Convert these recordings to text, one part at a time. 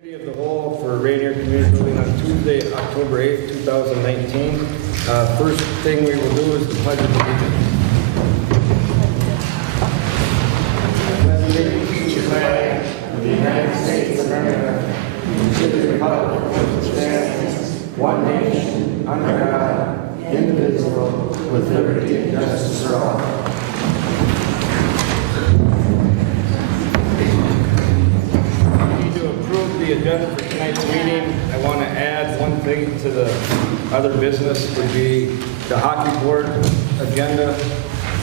Committee of the whole for Ranier Community Building on Tuesday, October 8th, 2019. First thing we will do is the pledge of allegiance. The flag of the United States of America, and to the republic for which it stands, one nation, under God, indivisible, with liberty and justice for all. The agenda for tonight's meeting, I want to add one thing to the other business would be the hockey board agenda.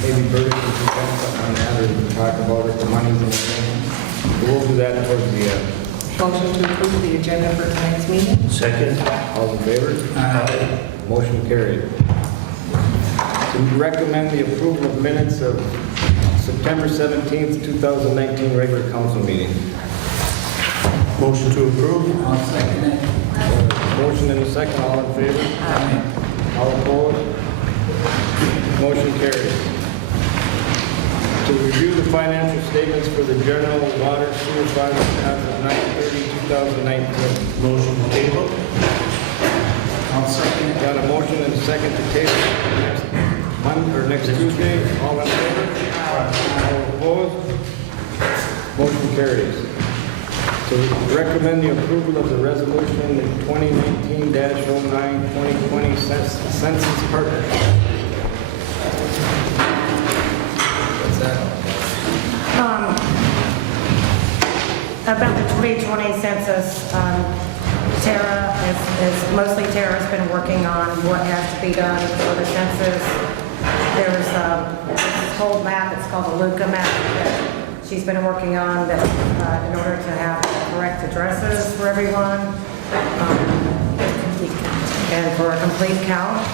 Maybe Bertie can present something on that or we can talk about it, the money's in it. But we'll do that towards the end. Motion to approve the agenda for tonight's meeting. Second. All in favor? Aye. Motion carried. So we recommend the approval of minutes of September 17th, 2019 regular council meeting. Motion to approve. I'll second it. Motion and a second, all in favor? Aye. All opposed? Motion carries. To review the financial statements for the general water sewer fund as of 9/30/2019. Motion to table. I'll second it. Got a motion and a second to table next month or next Tuesday. All in favor? All opposed? Motion carries. So we recommend the approval of the resolution 2019-09 2020 census partnership. What's that? About the 2020 census, Tara is mostly Tara's been working on what has to be done for the census. There's this whole map, it's called the Luca map, that she's been working on that in order to have correct addresses for everyone and for a complete count.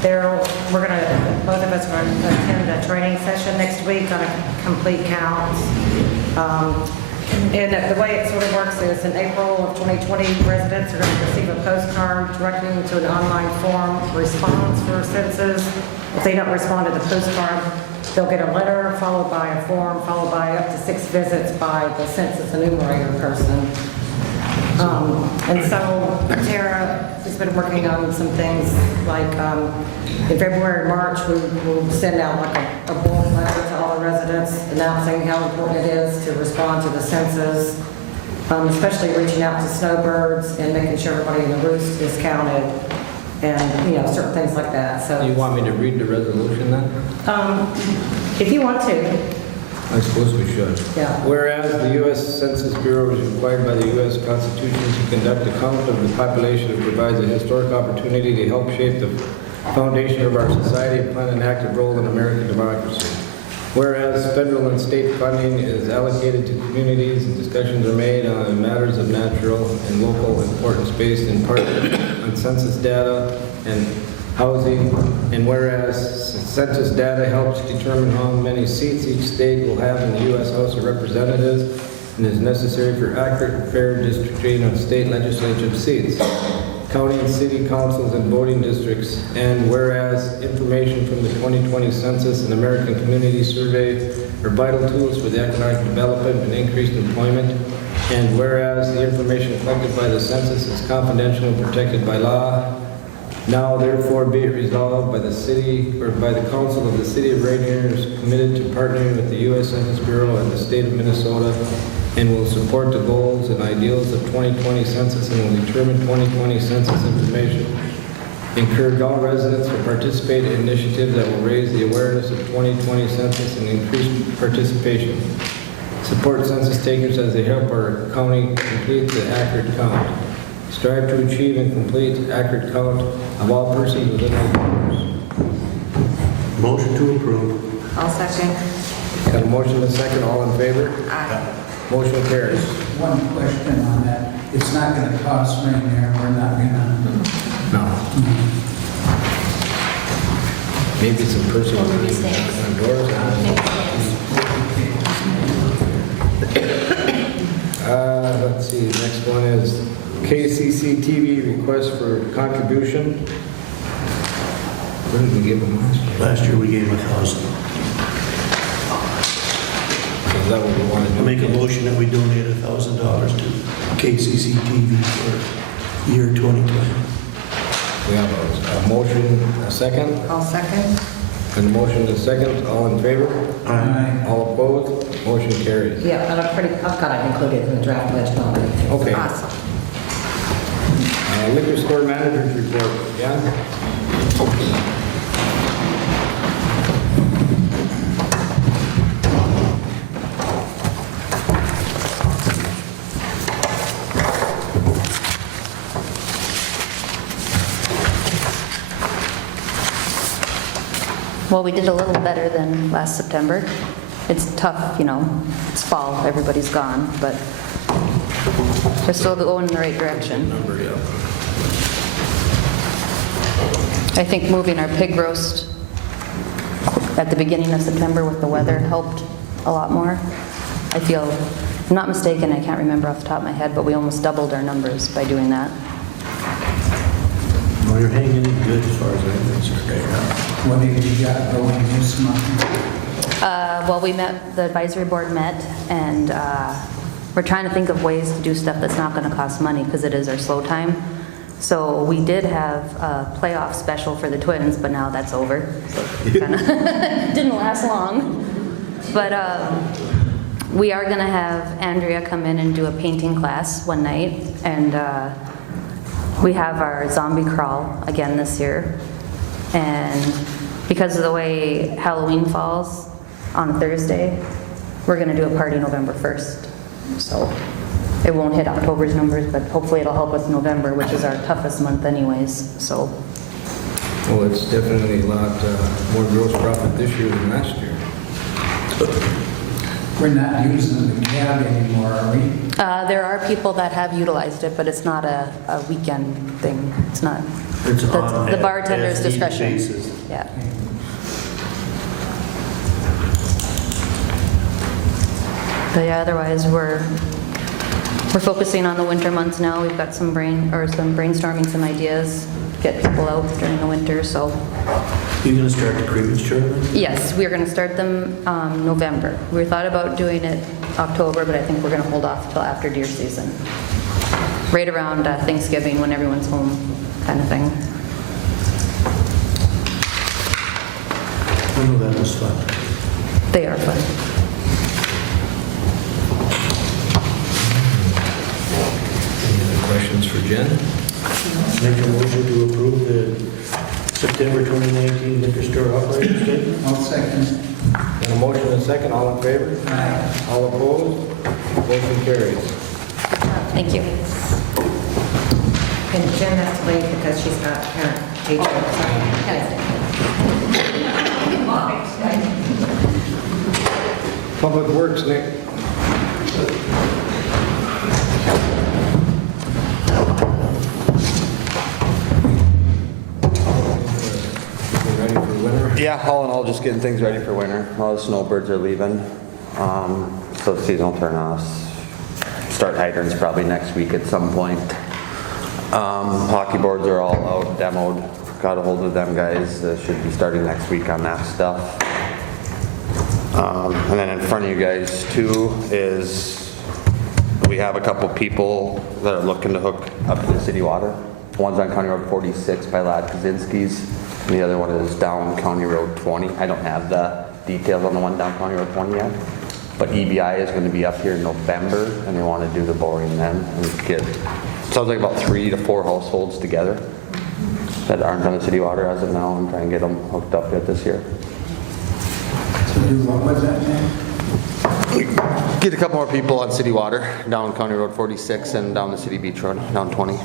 Both of us are going to attend a training session next week on a complete count. And the way it sort of works is in April of 2020, residents are going to receive a postcard directing them to an online form response for census. If they don't respond to the postcard, they'll get a letter followed by a form, followed by up to 6 visits by the census enumerator person. And so Tara has been working on some things like in February and March, we'll send out like a bullet letter to all the residents announcing how important it is to respond to the census, especially reaching out to snowbirds and making sure everybody in the roost is counted and, certain things like that. So You want me to read the resolution then? if you want to, I suppose we should. Yeah. Whereas the U.S. Census Bureau is required by the U.S. Constitution to conduct a count of the population and provides a historic opportunity to help shape the foundation of our society and play an active role in American democracy. Whereas federal and state funding is allocated to communities and discussions are made on matters of natural and local importance based in part on census data and housing, and whereas census data helps determine how many seats each state will have in the U.S. House of Representatives and is necessary for accurate and fair districting of state legislative seats, county and city councils and voting districts, and whereas information from the 2020 Census and American Community Survey are vital tools for the economic development and increased employment, and whereas the information collected by the census is confidential and protected by law, now therefore be it resolved by the city or by the council of the city of Ranier is committed to partnering with the U.S. Census Bureau and the state of Minnesota and will support the goals and ideals of 2020 census and will determine 2020 census information. Encourage all residents to participate in initiatives that will raise the awareness of 2020 census and increase participation. Support census takers as they help our county complete the accurate count. Strive to achieve and complete accurate count of all persons within our borders. Motion to approve. I'll second. Got a motion and a second, all in favor? Aye. Motion carries. One question on that. It's not going to cost Ranier. We're not going to. No. Maybe some personal on doors. Let's see, next one is KCC TV request for contribution. What did we give them last year? Last year we gave 1,000. So Is that what we want to do? I'll make a motion that we donate $1,000 to KCC TV for year 2020. We have a motion, a second, I'll second. and motion and a second. All in favor? Aye. All opposed? Motion carries. Yeah, and I've got it included in the draft budget already. Okay. Awesome. Liquor store manager's report. Jan? Well, we did a little better than last September. It's tough, you know, it's fall, everybody's gone, but we're still going in the right direction. Number, yeah. I think moving our pig roast at the beginning of September with the weather helped a lot more. I feel, if I'm not mistaken, I can't remember off the top of my head, but we almost doubled our numbers by doing that. Well, you're hanging in good as far as I'm concerned right now. What have you got going this month? Well, the advisory board met, and we're trying to think of ways to do stuff that's not going to cost money because it is our slow time. So we did have a playoff special for the Twins, but now that's over. So it kind of didn't last long. But we are going to have Andrea come in and do a painting class one night, and we have our zombie crawl again this year. And because of the way Halloween falls on a Thursday, we're going to do a party November 1st. So it won't hit October's numbers, but hopefully it'll help us November, which is our toughest month anyways. So Well, it's definitely a lot more gross profit this year than last year. We're not using the cab anymore, are we? there are people that have utilized it, but it's not a weekend thing. It's not. It's That's on the bartender's as needed discretion. basis. Yeah. But yeah, otherwise we're focusing on the winter months now. We've got some brainstorming some ideas, get people out during the winter. So You gonna start the cribbage tournament? yes, we're going to start them November. We thought about doing it October, but I think we're going to hold off till after deer season, right around Thanksgiving when everyone's home, kind of thing. I know that was fun. They are fun. Any other questions for Jen? Make a motion to approve the September 2019 liquor store operating statement. I'll second. And a motion and a second, all in favor? Aye. All opposed? Motion carries. Thank you. And Jen has to leave because she's got parent teacher. Public Works, Nick. You ready for winter? Yeah, all in all, just getting things ready for winter. All the snowbirds are leaving, so the seasonal turn-offs. Start hydrants probably next week at some point. Hockey boards are all out, demoed. Got a hold of them guys. Should be starting next week on that stuff. And then in front of you guys too is we have a couple people that are looking to hook up to the city water. One's on County Road 46 by Lad Kaczynski's, and the other one is down County Road 20. I don't have the details on the one down County Road 20 yet, but EBI is going to be up here in November, and they want to do the boring then and get, sounds like about 3 to 4 households together that aren't on the city water as of now, and try and get them hooked up yet this year. So do what was that name? Get a couple more people on city water down County Road 46 and down the city beach road down 20.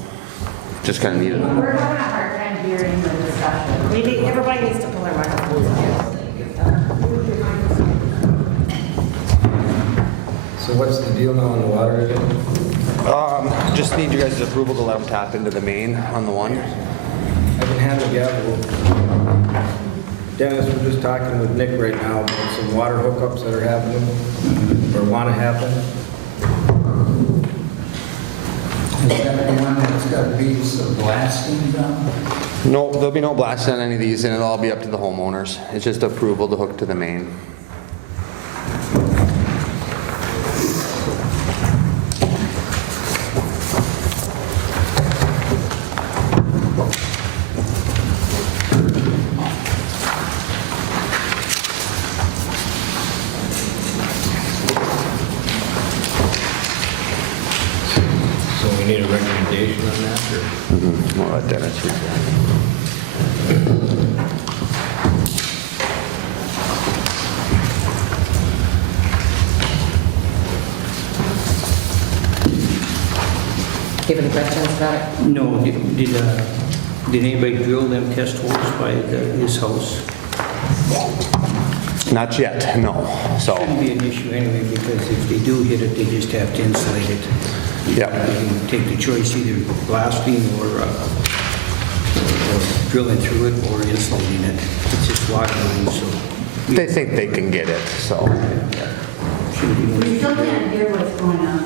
Just kind of needed. We're having a hard time hearing the discussion. Everybody needs to pull their microphones down. So what's the deal now on the water again? Just need you guys' approval to let them tap into the main on the one. I can hand the gavel. Dennis, we're just talking with Nick right now about some water hookups that are happening or want to happen. Is that the one that's got beads of blasting done? No, there'll be no blasting on any of these, and it'll all be up to the homeowners. It's just approval to hook to the main. need a recommendation on that, or? We'll let Dennis read that. Do you have any questions about it? No, did anybody drill them test holes by his house? Not yet, no. So, Shouldn't be an issue anyway, because if they do hit it, they just have to insulate it. yeah. You can take the choice, either blasting or drilling through it or insulating it. It's just water line, so. They think they can get it, so. Shouldn't be no We still issue. can't hear what's going on.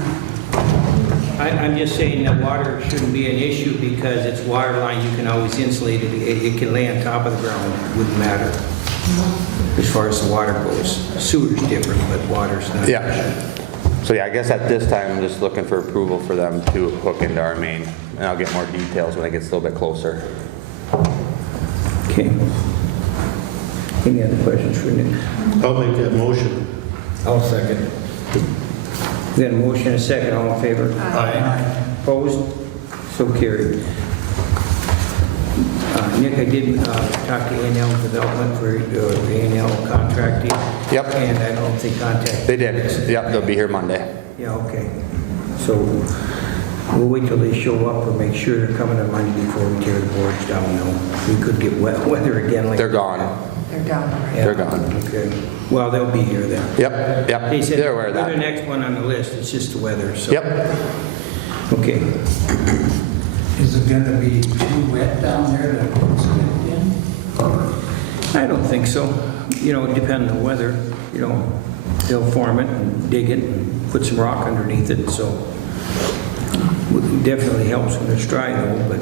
I'm just saying that water shouldn't be an issue because it's water line, you can always insulate it. It can lay on top of the ground, wouldn't matter. As far as the water goes. Sewer's different, but water's not. Yeah. So yeah, I guess at this time, I'm just looking for approval for them to hook into our main. And I'll get more details when it gets a little bit closer. Okay. Any other questions for Nick? I'll make that motion. I'll second. We got a motion and a second, all in favor? Aye. Opposed? So carried. Nick, I did talk to A&L Development for A&L contracting. Yep. And I don't know if they contacted. They did. Yep, they'll be here Monday. Yeah, okay. So we'll wait till they show up or make sure they're coming on Monday before we tear the boards down. No, we could get wet weather again like. They're gone. They're down already. Yeah, They're gone. Okay. Well, they'll be here then. Yep, yep. They said They're aware of they're the that. next one on the list. It's just the weather, so. Yep. Okay. Is it gonna be too wet down there to put cement in? I don't think so. You know, depending on the weather, you know, they'll form it and dig it and put some rock underneath it, so. It definitely helps when it's dry though, but,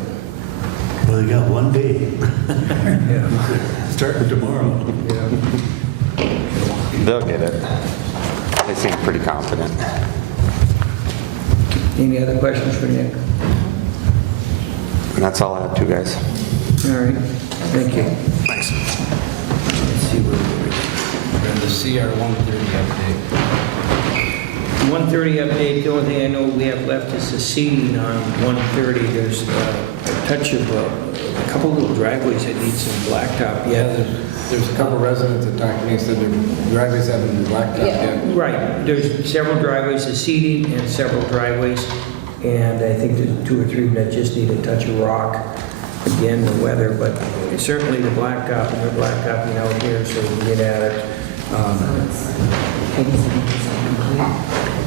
Well, they got one day, yeah. starting tomorrow. Yeah. They'll get it. They seem pretty confident. Any other questions for Nick? And that's all I have too, guys. All right, thank you. Thanks. Let's see where And the CR 130 update. 130 update, the only thing I know we have left is the seeding on 130. There's a touch of a couple little driveways that need some blacktop Yeah, yet. there's a couple residents that talked to me, said their driveways haven't been blacktop yet. Right, there's several driveways, the seeding and several driveways, and I think there's 2 or 3 that just need a touch of rock. Again, the weather, but certainly the blacktop, and they're blacktopping out here, so we can get at it.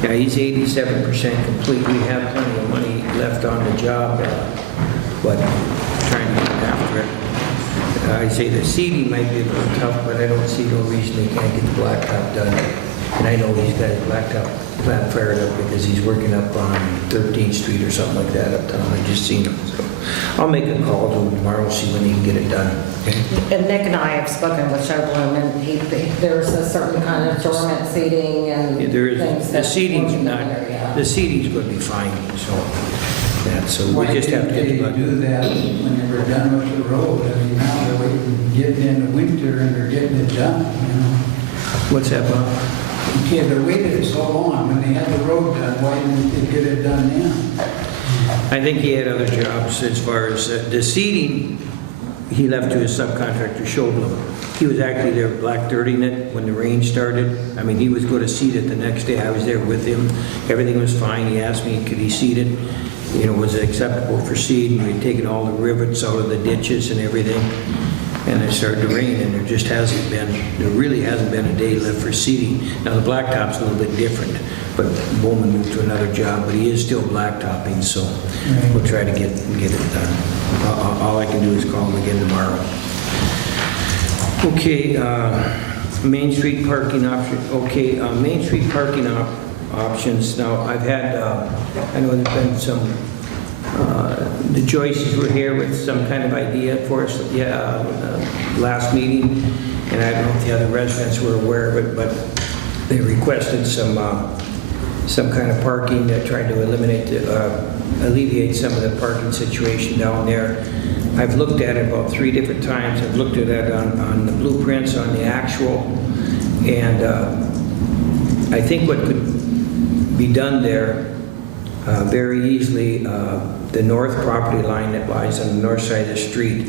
Yeah, he's 87% complete. We have plenty of money left on the job, but trying to get after it. I say the seeding might be a little tough, but I don't see no reason they can't get the blacktop done. And I know he's got his blacktop plant fired up because he's working up on 13th Street or something like that uptown. I just seen him, so I'll make a call to him tomorrow, see when he can get it done. Okay? And Nick and I have spoken with Showbloom, and there's a certain kind of dormant seating and Yeah, there is, things the that seeding's work in not, that area. the seeding's going to be fine, so, so we Why just have to didn't get they the do that when they were done with the road? I mean, now they're waiting, getting in the winter and they're getting it done, you know? What's that, Bob? Okay, they waited so long, when they had the road done, why didn't they get it done then? I think he had other jobs as far as the seeding, he left to his subcontractor, Showbloom. He was actually there black dirting it when the rain started. I mean, he was going to seed it the next day. I was there with him. Everything was fine. He asked me, could he seed it? You know, was it acceptable for seed? And we'd taken all the rivets out of the ditches and everything. And it started to rain, and there just hasn't been, there really hasn't been a day left for seeding. Now, the blacktop's a little bit different, but Bowman moved to another job, but he is still blacktopping, so we'll try to get it done. All I can do is call him again tomorrow. Okay, Main Street parking option, okay, Main Street parking options. Now, I've had, I know there's been some, the Joyces were here with some kind of idea for us, last meeting, and I don't know if the other residents were aware of it, but they requested some kind of parking, trying to alleviate some of the parking situation down there. I've looked at it about 3 different times. I've looked at it on the blueprints, on the actual, and I think what could be done there, very easily the north property line that lies on the north side of the street.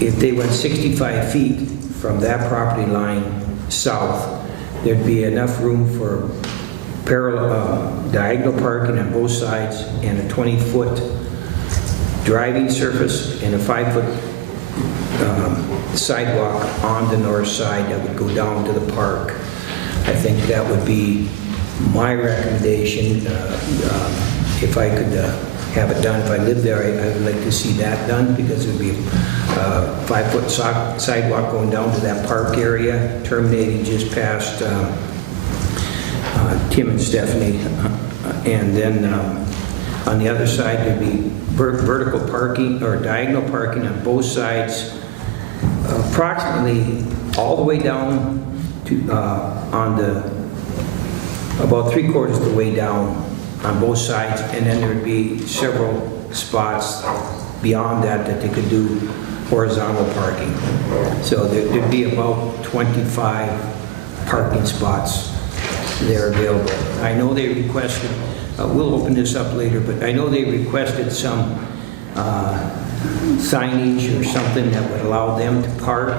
If they went 65 feet from that property line south, there'd be enough room for parallel, diagonal parking on both sides and a 20-foot driving surface and a 5-foot sidewalk on the north side that would go down to the park. I think that would be my recommendation. If I could have it done, if I lived there, I would like to see that done, because it would be a 5-foot sidewalk going down to that park area, terminating just past Tim and Stephanie. And then on the other side, there'd be vertical parking or diagonal parking on both sides, approximately all the way down to about 3/4 of the way down on both sides, and then there'd be several spots beyond that that they could do horizontal parking. So there'd be about 25 parking spots there available. I know they requested, we'll open this up later, but I know they requested some signage or something that would allow them to park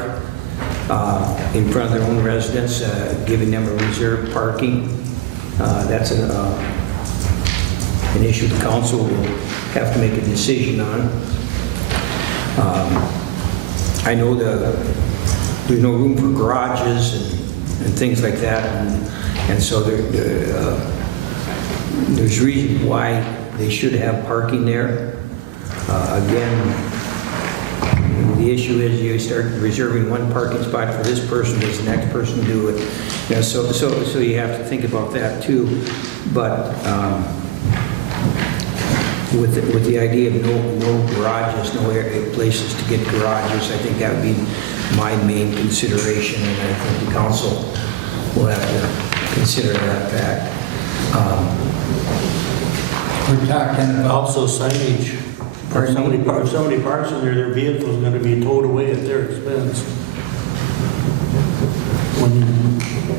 in front of their own residence, giving them a reserved parking. That's an issue the council will have to make a decision on. I know there's no room for garages and things like that, and so there's reason why they should have parking there. Again, the issue is you start reserving one parking spot for this person, does the next person do it? You know, so you have to think about that too. But with the idea of no garages, no places to get garages, I think that would be my main consideration, and I think the council will have to consider that fact. We're talking about, Also signage. If somebody parks in there, their vehicle's going to be towed away at their expense. When you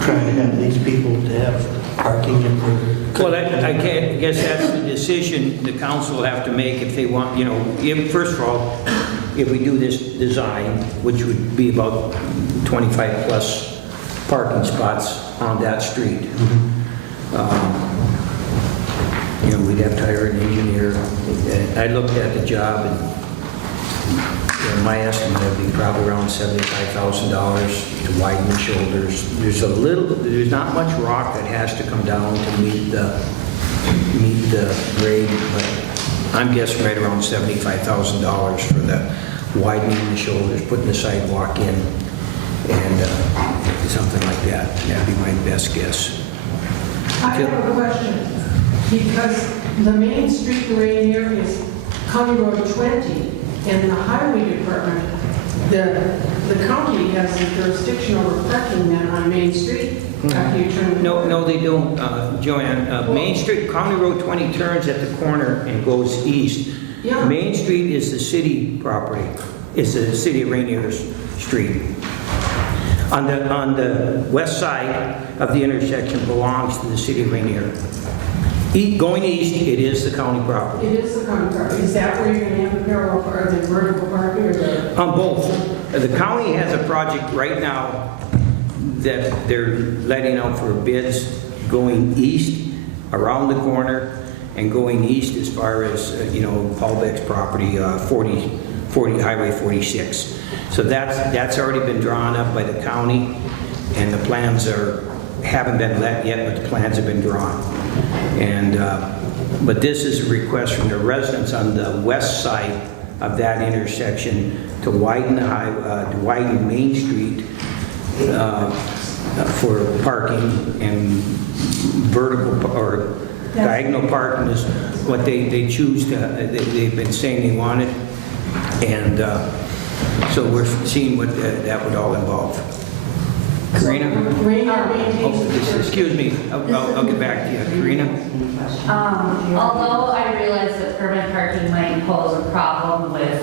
try to have these people to have parking in there. Well, I guess that's the decision the council will have to make if they want, you know, first of all, if we do this design, which would be about 25 plus parking spots on that street. You know, we'd have to hire an engineer. I looked at the job, and you know, my estimate would be probably around $75,000 to widen the shoulders. There's not much rock that has to come down to meet the grade, but I'm guessing right around $75,000 for the widening the shoulders, putting the sidewalk in, and something like that. That'd be my best guess. I have a question, because the main street in Ranier is County Road 20, and the highway department, the county has the jurisdiction over parking then on Main Street after you turn. No, they don't, Joanne. Main Street, County Road 20 turns at the corner and goes east. Yeah. Main Street is the city property. It's the city of Ranier's street. On the west side of the intersection belongs to the city of Ranier. Going east, it is the county property. It is the county property. Is that where you're going to have the parallel or the vertical parking or the? On both. The county has a project right now that they're letting out for bids going east around the corner and going east as far as, Paul Beck's property, 40 Highway 46. So that's already been drawn up by the county, and the plans haven't been let yet, but the plans have been drawn. And but this is a request from the residents on the west side of that intersection to widen the to widen Main Street for parking, and vertical or diagonal parking is what they choose to. They've been saying they want it, and so we're seeing what that would all involve. Karina? Excuse me, I'll get back to you. Karina? Although I realize that permanent parking might pose a problem with,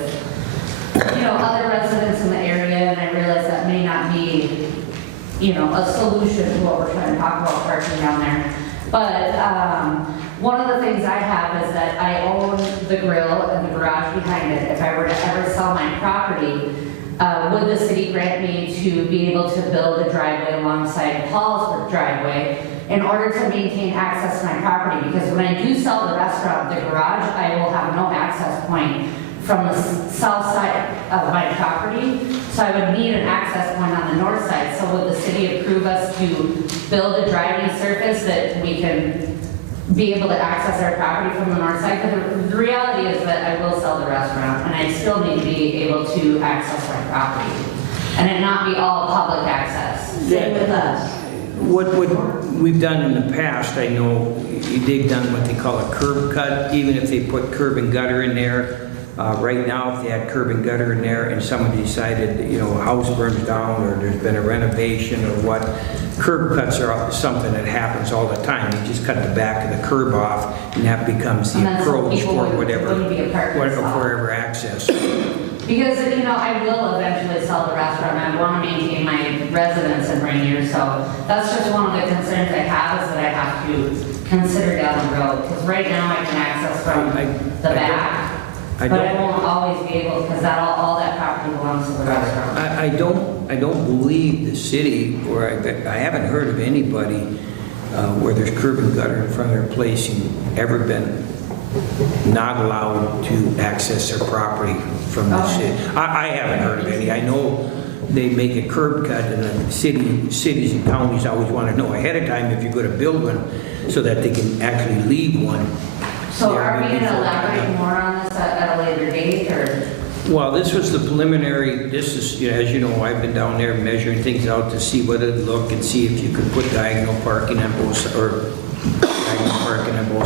other residents in the area, and I realize that may not be a solution to what we're trying to talk about parking down there. But one of the things I have is that I own the grill and the garage behind it. If I were to ever sell my property, would the city grant me to be able to build a driveway alongside Paul's driveway in order to maintain access to my property? Because when I do sell the restaurant, the garage, I will have no access point from the south side of my property. So I would need an access point on the north side. So would the city approve us to build a driving surface that we can be able to access our property from the north side? Because the reality is that I will sell the restaurant and I still need to be able to access my property and it not be all public access. Same with us. What we've done in the past, I know they've done what they call a curb cut, even if they put curb and gutter in there. Right now, if they had curb and gutter in there and someone decided, a house burns down or there's been a renovation or what, curb cuts are something that happens all the time. You just cut the back of the curb off and that becomes the approach for whatever access. Because, I will eventually sell the restaurant. I want to maintain my residence in Ranier. So that's just one of the concerns I have is that I have to consider down the road. Because right now I can access from the back. But I won't always be able, because all that property belongs to the restaurant. I don't believe the city, or I haven't heard of anybody where there's curb and gutter in front of their place and ever been not allowed to access their property from the city. I haven't heard of any. I know they make a curb cut and the cities and counties always want to know ahead of time if you're going to build one so that they can actually leave one. So are we going to elaborate more on this at a later date, or? Well, this was the preliminary. This is, as you know, I've been down there measuring things out to see what it'd look and see if you could put diagonal parking on both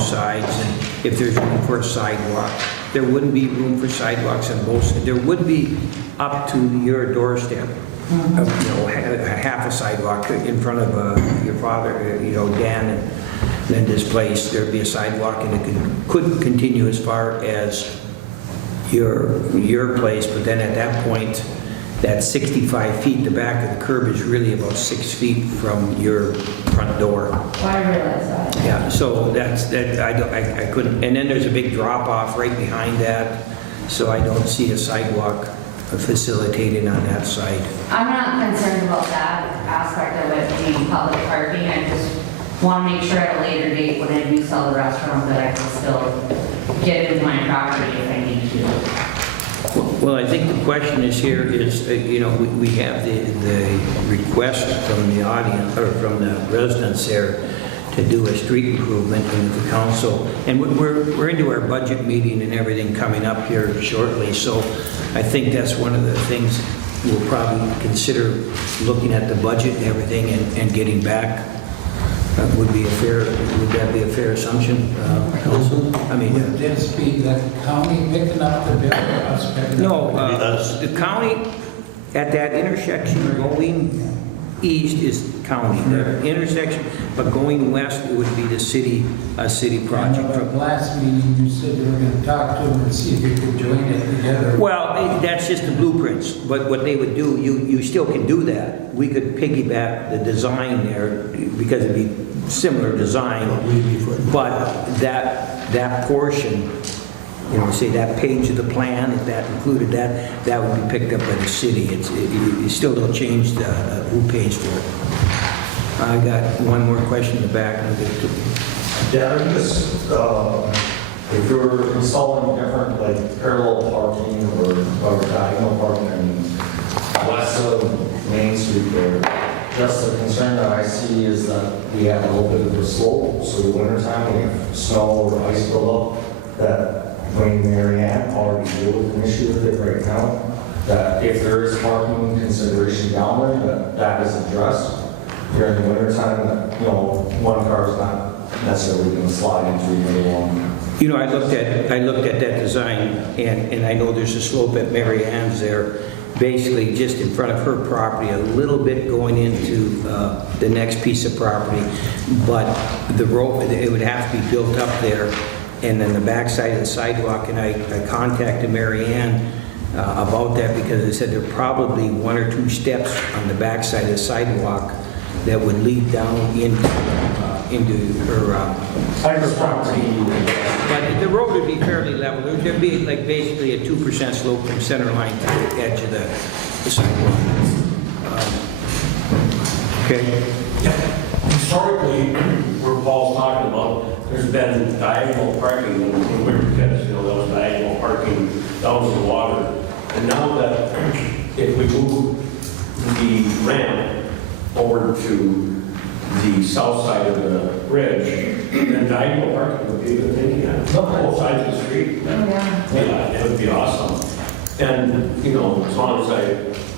sides, and if there's room for a sidewalk. There wouldn't be room for sidewalks on both sides. There would be up to your doorstep, half a sidewalk in front of your father, Dan and Linda's place. There'd be a sidewalk and it could continue as far as your place, but then at that point, that 65 feet, the back of the curb is really about 6 feet from your front door. Well, I realize that. Yeah, so I couldn't, and then there's a big drop off right behind that, so I don't see a sidewalk facilitated on that side. I'm not concerned about that aspect of it being public parking. I just want to make sure at a later date when I do sell the restaurant that I can still get into my property if I need to. Well, I think the question is here is, we have the request from the audience, or from the residents there, to do a street improvement in the council. And we're into our budget meeting and everything coming up here shortly, so I think that's one of the things we'll probably consider looking at the budget and everything and getting back. Would that be a fair assumption, council? I mean, Would this be the county picking up the bill or us picking up? No, the county, at that intersection going east is county, the intersection, but going west, it would be the city, a city project. From last meeting, you said you were going to talk to them and see if you could join it together. Well, that's just the blueprints, but what they would do, you still can do that. We could piggyback the design there, because it'd be similar design, but that portion, say that page of the plan, if that included that would be picked up by the city. You still don't change who pays for it. I got one more question in the back. Yeah, I just, if you're installing different, like parallel parking or diagonal parking west of Main Street there, just the concern that I see is that we have a little bit of a slope, so the wintertime we have snow or ice buildup, that Wayne and Mary Ann already deal with an issue with it right now, that if there is parking consideration down there, that is addressed during the wintertime, that, one car is not necessarily going to slide into the other one. I looked at that design, and I know there's a slope at Mary Ann's there, basically just in front of her property, a little bit going into the next piece of property, but the road, it would have to be built up there, and then the backside of the sidewalk, and I contacted Mary Ann about that, because they said there are probably 1 or 2 steps on the backside of the sidewalk that would lead down into her property. But the road would be fairly level. There'd be like basically a 2% slope from center line to the edge of the sidewalk. Okay. Historically, where Paul's talking about, there's been diagonal parking when we were kids, there was diagonal parking down to the water. And now that if we move the ramp over to the south side of the bridge, then diagonal parking would be a good thing, yeah. Both sides of the street. Yeah, it would be awesome. And, you know, as long as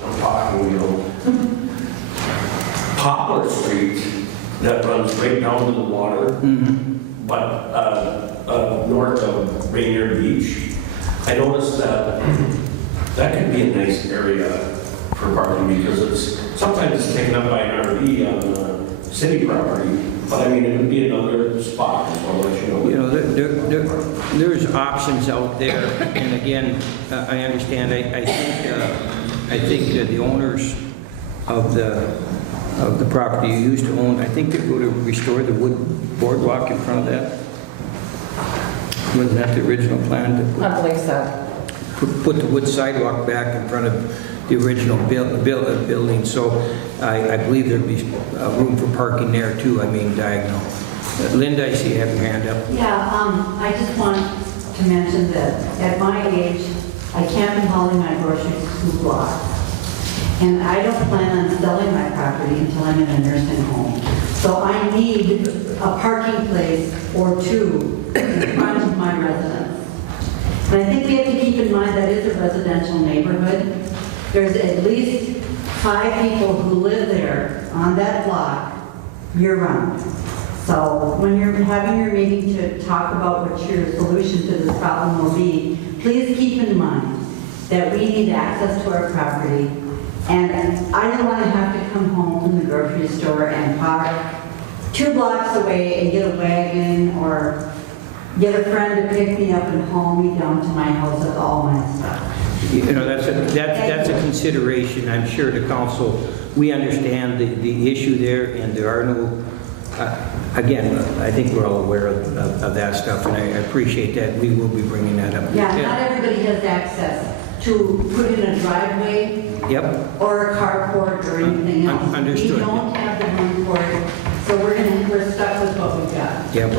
I'm talking, you know, Poplar Street that runs right down to the water, but north of Ranier Beach, I noticed that that could be a nice area for parking because sometimes it's taken up by an RV on the city property, but I mean, it would be another spot, I'll let you know. You know, there's options out there, and again, I understand, I think that the owners of the property you used to own, I think they're going to restore the wood boardwalk in front of that. Wasn't that the original plan? I believe so. Put the wood sidewalk back in front of the original building, so I believe there'd be room for parking there too, I mean diagonal. Linda, I see you have your hand up. Yeah, I just want to mention that at my age, I can't be hauling my groceries 2 blocks. And I don't plan on selling my property until I'm in a nursing home. So I need a parking place or 2 in front of my residence. And I think we have to keep in mind that it's a residential neighborhood. There's at least 5 people who live there on that block year-round. So when you're having your meeting to talk about what your solution to this problem will be, please keep in mind that we need access to our property. And I don't want to have to come home from the grocery store and park 2 blocks away and get a wagon or get a friend to pick me up and haul me down to my house with all my stuff. You know, that's a consideration. I'm sure the council, we understand the issue there, and there are no, again, I think we're all aware of that stuff, and I appreciate that. We will be bringing that up. Yeah, not everybody has access to put in a driveway. Yep. Or a carport or anything else. Understood. We don't have the room for it, so we're stuck with what we've got. Yep.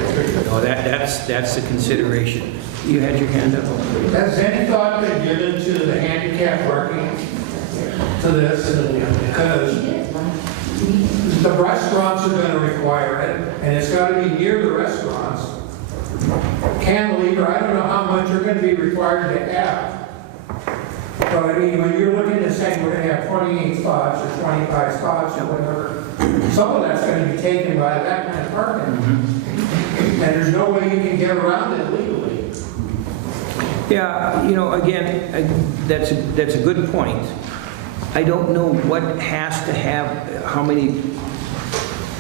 No, that's the consideration. You had your hand up. Has any thought been given to the handicap parking to this? Because the restaurants are going to require it, and it's got to be near the restaurants. Cantilever, I don't know how much you're going to be required to have. But I mean, when you're looking at saying we're going to have 28 spots or 25 spots or whatever, some of that's going to be taken by that kind of parking. And there's no way you can get around it legally. Yeah, you know, again, that's a good point. I don't know what has to have, how many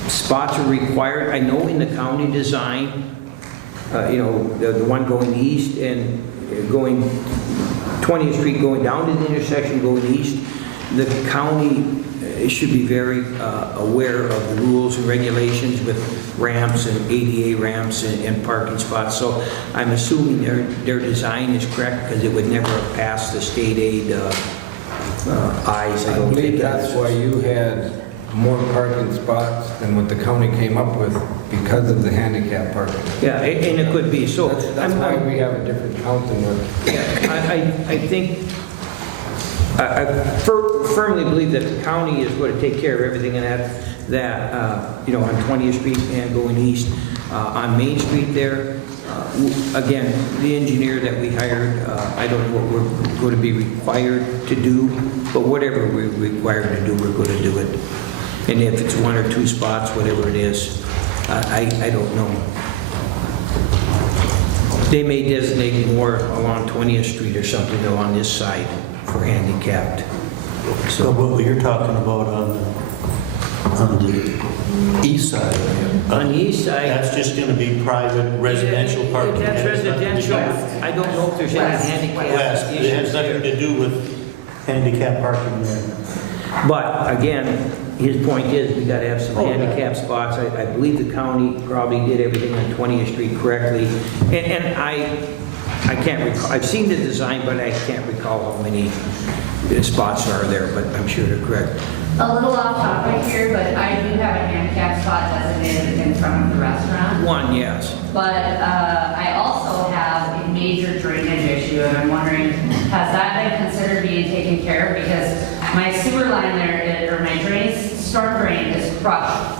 spots are required. I know in the county design, you know, the one going east and going 20th Street going down to the intersection going east, the county should be very aware of the rules and regulations with ramps and ADA ramps and parking spots. So I'm assuming their design is correct because it would never have passed the state aid eyes. I believe that's why you had more parking spots than what the county came up with because of the handicap parking. Yeah, and it could be. So that's why we have a different count than what. Yeah, I think, I firmly believe that the county is going to take care of everything in that you know, on 20th Street and going east. On Main Street there, again, the engineer that we hired, I don't know what we're going to be required to do, but whatever we're required to do, we're going to do it. And if it's 1 or 2 spots, whatever it is, I don't know. They may designate more along 20th Street or something though on this side for handicapped. So what you're talking about on the east side? On the east side. That's just going to be private residential parking. That's residential. I don't know if there's any handicap West. It has issues nothing there. to do with handicap parking there. But again, his point is, we gotta have some handicap spots. I believe the county probably did everything on 20th Street correctly. And I can't recall, I've seen the design, but I can't recall how many spots are there, but I'm sure they're correct. A little off topic here, but I do have a handicap spot designated in front of the restaurant. One, yes. But I also have a major drainage issue, and I'm wondering, has that been considered being taken care of? Because my sewer line there, or my storm drain is crushed.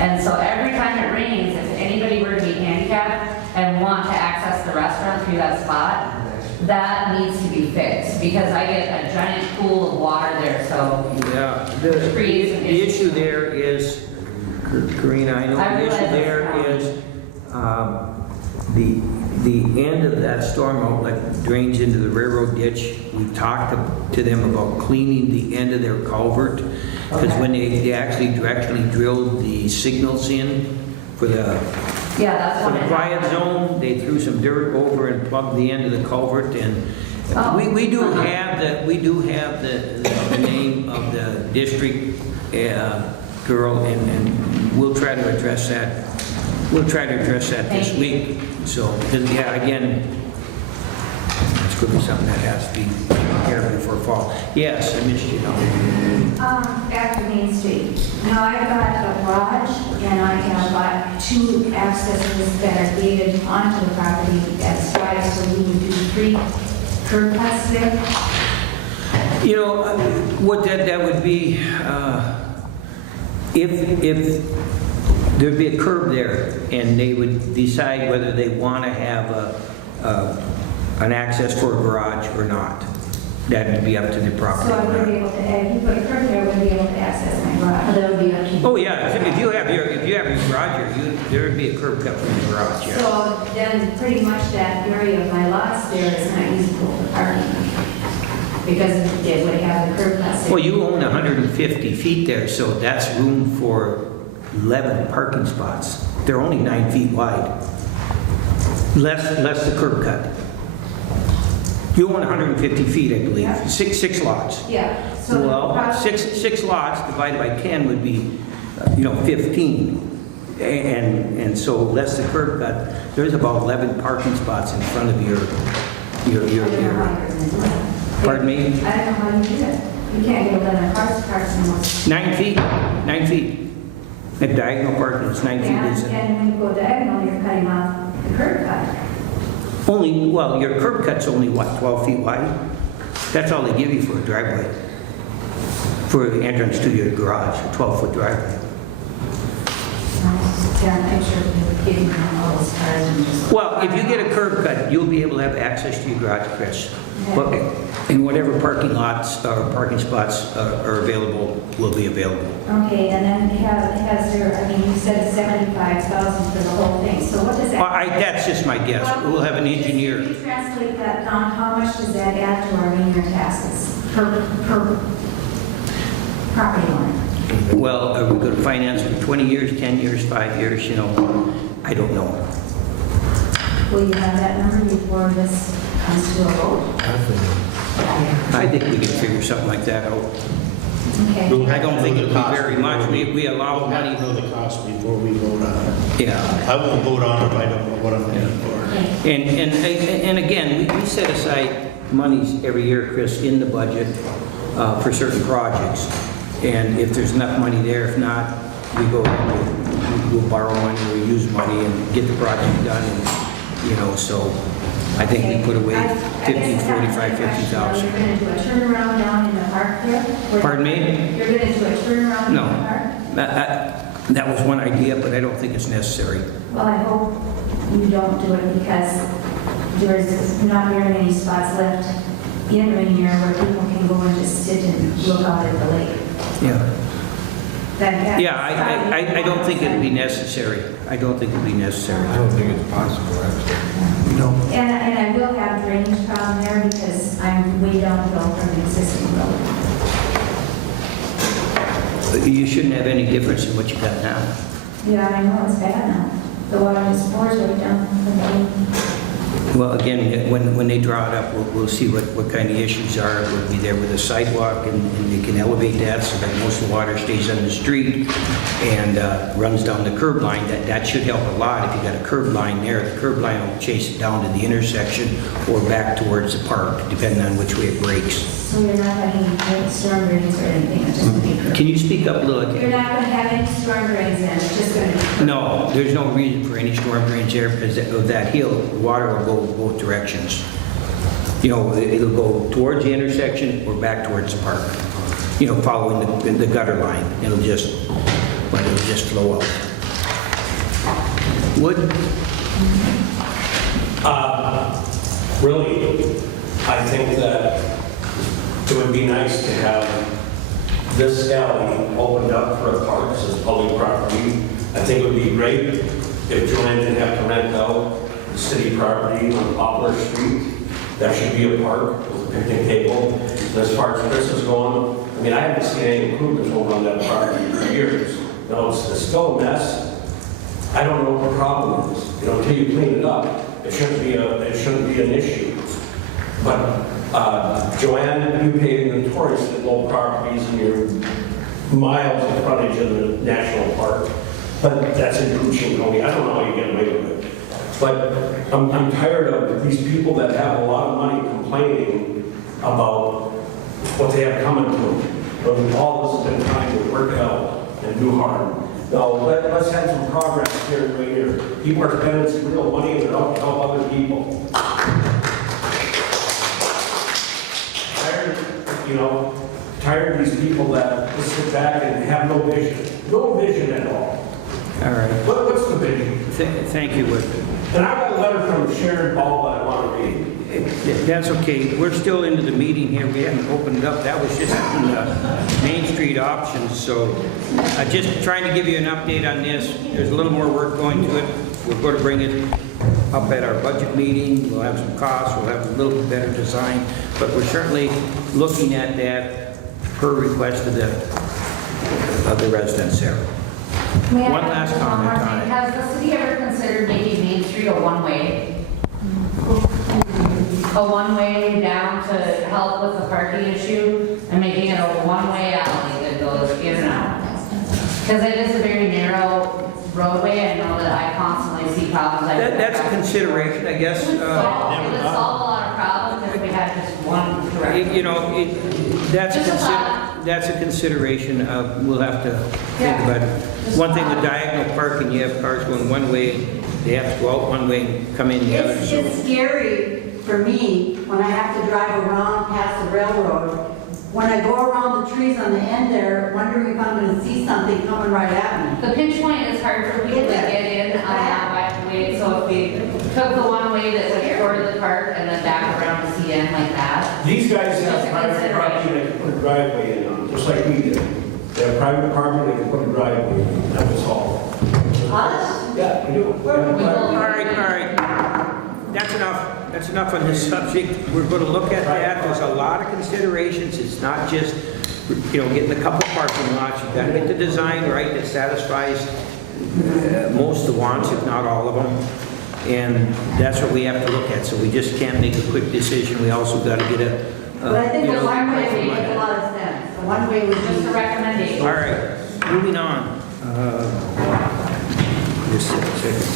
And so every time it rains, if anybody were to be handicapped and want to access the restaurant through that spot, that needs to be fixed, because I get a giant pool of water there, so. Yeah, the issue there is, Karina, I know the issue there is, the end of that storm outlet drains into the railroad ditch. We've talked to them about cleaning the end of their culvert, because when they actually drilled the signals in for the quiet zone, they threw some dirt over and plugged the end of the culvert, and we do have the name of the district girl, and we'll try to address that. We'll try to address that this week. So, yeah, again, it's going to be something that has to be careful for fall. Yes, I missed you. Back to Main Street. Now, I've got a garage, and I have two accesses that are gated onto the property. That's why, so we would do 3 curb cuts there. You know, what that would be, if there'd be a curb there, and they would decide whether they want to have an access for a garage or not. That would be up to the property So I owner. would be able to, if you put a curb there, I would be able to access my garage. That would be up to you. Oh, yeah, if you have your garage here, there would be a curb cut from the garage, yeah. So then pretty much that area of my lots there is not usable for parking, because it would have the curb cuts there. Well, you own 150 feet there, so that's room for 11 parking spots. They're only 9 feet wide. Less the curb cut. You own 150 feet, I believe. Yeah. Six lots. Yeah. So Well, probably- six lots divided by 10 would be, 15. And so less the curb cut, there's about 11 parking spots in front of your pardon me? I don't know how you do that. You can't get 11 cars parked in one. 9 feet, 9 feet. At diagonal parking, it's 9 feet, isn't it? And when you go diagonal, you're cutting off the curb cut. Well, your curb cut's only, what, 12 feet wide? That's all they give you for a driveway. For the entrance to your garage, a 12-foot driveway. Yeah, I'm sure you're getting all those cars and just. Well, if you get a curb cut, you'll be able to have access to your garage, Chris. But- And whatever parking lots or parking spots are available will be available. Okay, and then has there, I mean, you said 75,000 for the whole thing, so what does that? That's just my guess. We'll have an engineer. If you translate that down, how much does that add to our Ranier taxes per property owner? Well, are we going to finance for 20 years, 10 years, 5 years, I don't know. Will you have that number before this comes to a vote? I think we can figure something like that out. Okay. I don't think it'll be very much. We allow We'll money. have to know the cost before we vote on it. Yeah. I won't vote on it if I don't know what I'm paying for. And again, we set aside monies every year, Chris, in the budget for certain projects. And if there's enough money there, if not, we go, we'll borrow money, we'll use money and get the project done. And, so I think we put away 50, 45, 50,000. You're going to do a turnaround down in the park there? Pardon me? You're going to do a turnaround in the No. park? That was one idea, but I don't think it's necessary. Well, I hope you don't do it because there's not very many spots left in Ranier where people can go and just sit and look out at the lake. Yeah. Yeah, I don't think it'd be necessary. I don't think it'd be necessary. I don't think it's possible, actually. No. And I will have drainage problem there because I'm way downhill from the existing road. You shouldn't have any difference in what you got now. Yeah, I know it's bad now. The water just pours right down from the lake. Well, again, when they draw it up, we'll see what kind of issues are. We'll be there with a sidewalk, and they can elevate that so that most of the water stays on the street and runs down the curb line. That should help a lot. If you got a curb line there, the curb line will chase it down to the intersection or back towards the park, depending on which way it breaks. So you're not going to have any storm drains or anything, it's just going to be curb? Can you speak up a little? You're not going to have any storm drains in, it's just going to be curb? No, there's no reason for any storm drains there because of that hill, water will go both directions. You know, it'll go towards the intersection or back towards the park. You know, following the gutter line. It'll just flow out. Wood? Really, I think that it would be nice to have this alley opened up for a park as public property. I think it would be great if Joanne didn't have to rent out the city property on Poplar Street. That should be a park with a picnic table. And as far as Chris is going, I mean, I haven't seen any improvements over on that property for years. You know, it's still a mess. I don't know what the problem is. You know, until you clean it up, it shouldn't be an issue. But Joanne, you pay notoriously low properties in your miles of frontage in the national park. But that's in Cushing County. I don't know how you get away with it. But I'm tired of these people that have a lot of money complaining about what they have coming to them. When all of us have been trying to work it out and do harm. No, let's have some progress here and right here. People are spending some real money and they're out to help other people. Tired of these people that just sit back and have no vision. No vision at all. All right. What's the vision? Thank you, Wood. And I got a letter from Sharon Ball that I want to read. That's okay. We're still into the meeting here. We haven't opened it up. That was just the Main Street options. So just trying to give you an update on this. There's a little more work going to it. We're going to bring it up at our budget meeting. We'll have some costs. We'll have a little bit better design. But we're certainly looking at that per request of the residents there. May I One ask last one more comment on thing? it. Has the city ever considered making Main Street a one-way? A one-way down to help with the parking issue and making it a one-way alley that goes in and out? Because it is a very narrow roadway. I know that I constantly see problems. That's a consideration, I guess. It would solve a lot of problems if we had just one direction. You know, that's a consideration. We'll have to think about it. One thing with diagonal parking, you have cars going one way, they have to go out one way and come in the other. It's scary for me when I have to drive around past the railroad. When I go around the trees on the end there, wondering if I'm going to see something coming right at me. The pinch point is hard for people to get in on that way, so if we took the one way that went toward the park and then back around to CN like that. These guys have private property they can put a driveway in on, just like we did. They have private property they can put a driveway in. That was all. Us? Yeah, we do. All right. That's enough on this subject. We're going to look at that. There's a lot of considerations. It's not just, getting a couple parking lots. You've got to get the design right that satisfies most of the wants, if not all of them. And that's what we have to look at. So we just can't make a quick decision. We also got to get But I think the one way would make a lot of sense. The one way was Just a recommendation. All right, moving on. Just a second.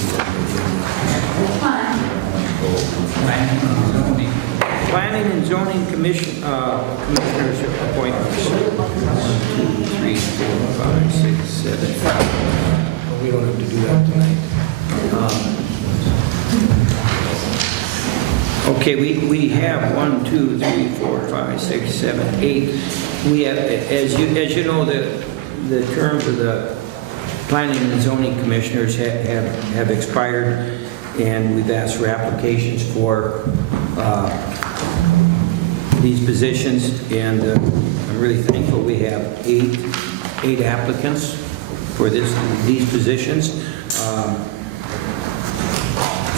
Planning and zoning commissioners appointments. 1, 2, 3, 4, 5, 6, 7. We don't have to do that tonight. Okay, we have 1, 2, 3, 4, 5, 6, 7, 8. We have, as you know, the terms of the planning and zoning commissioners have expired, and we've asked for applications for these positions, and I'm really thankful we have eight applicants for these positions.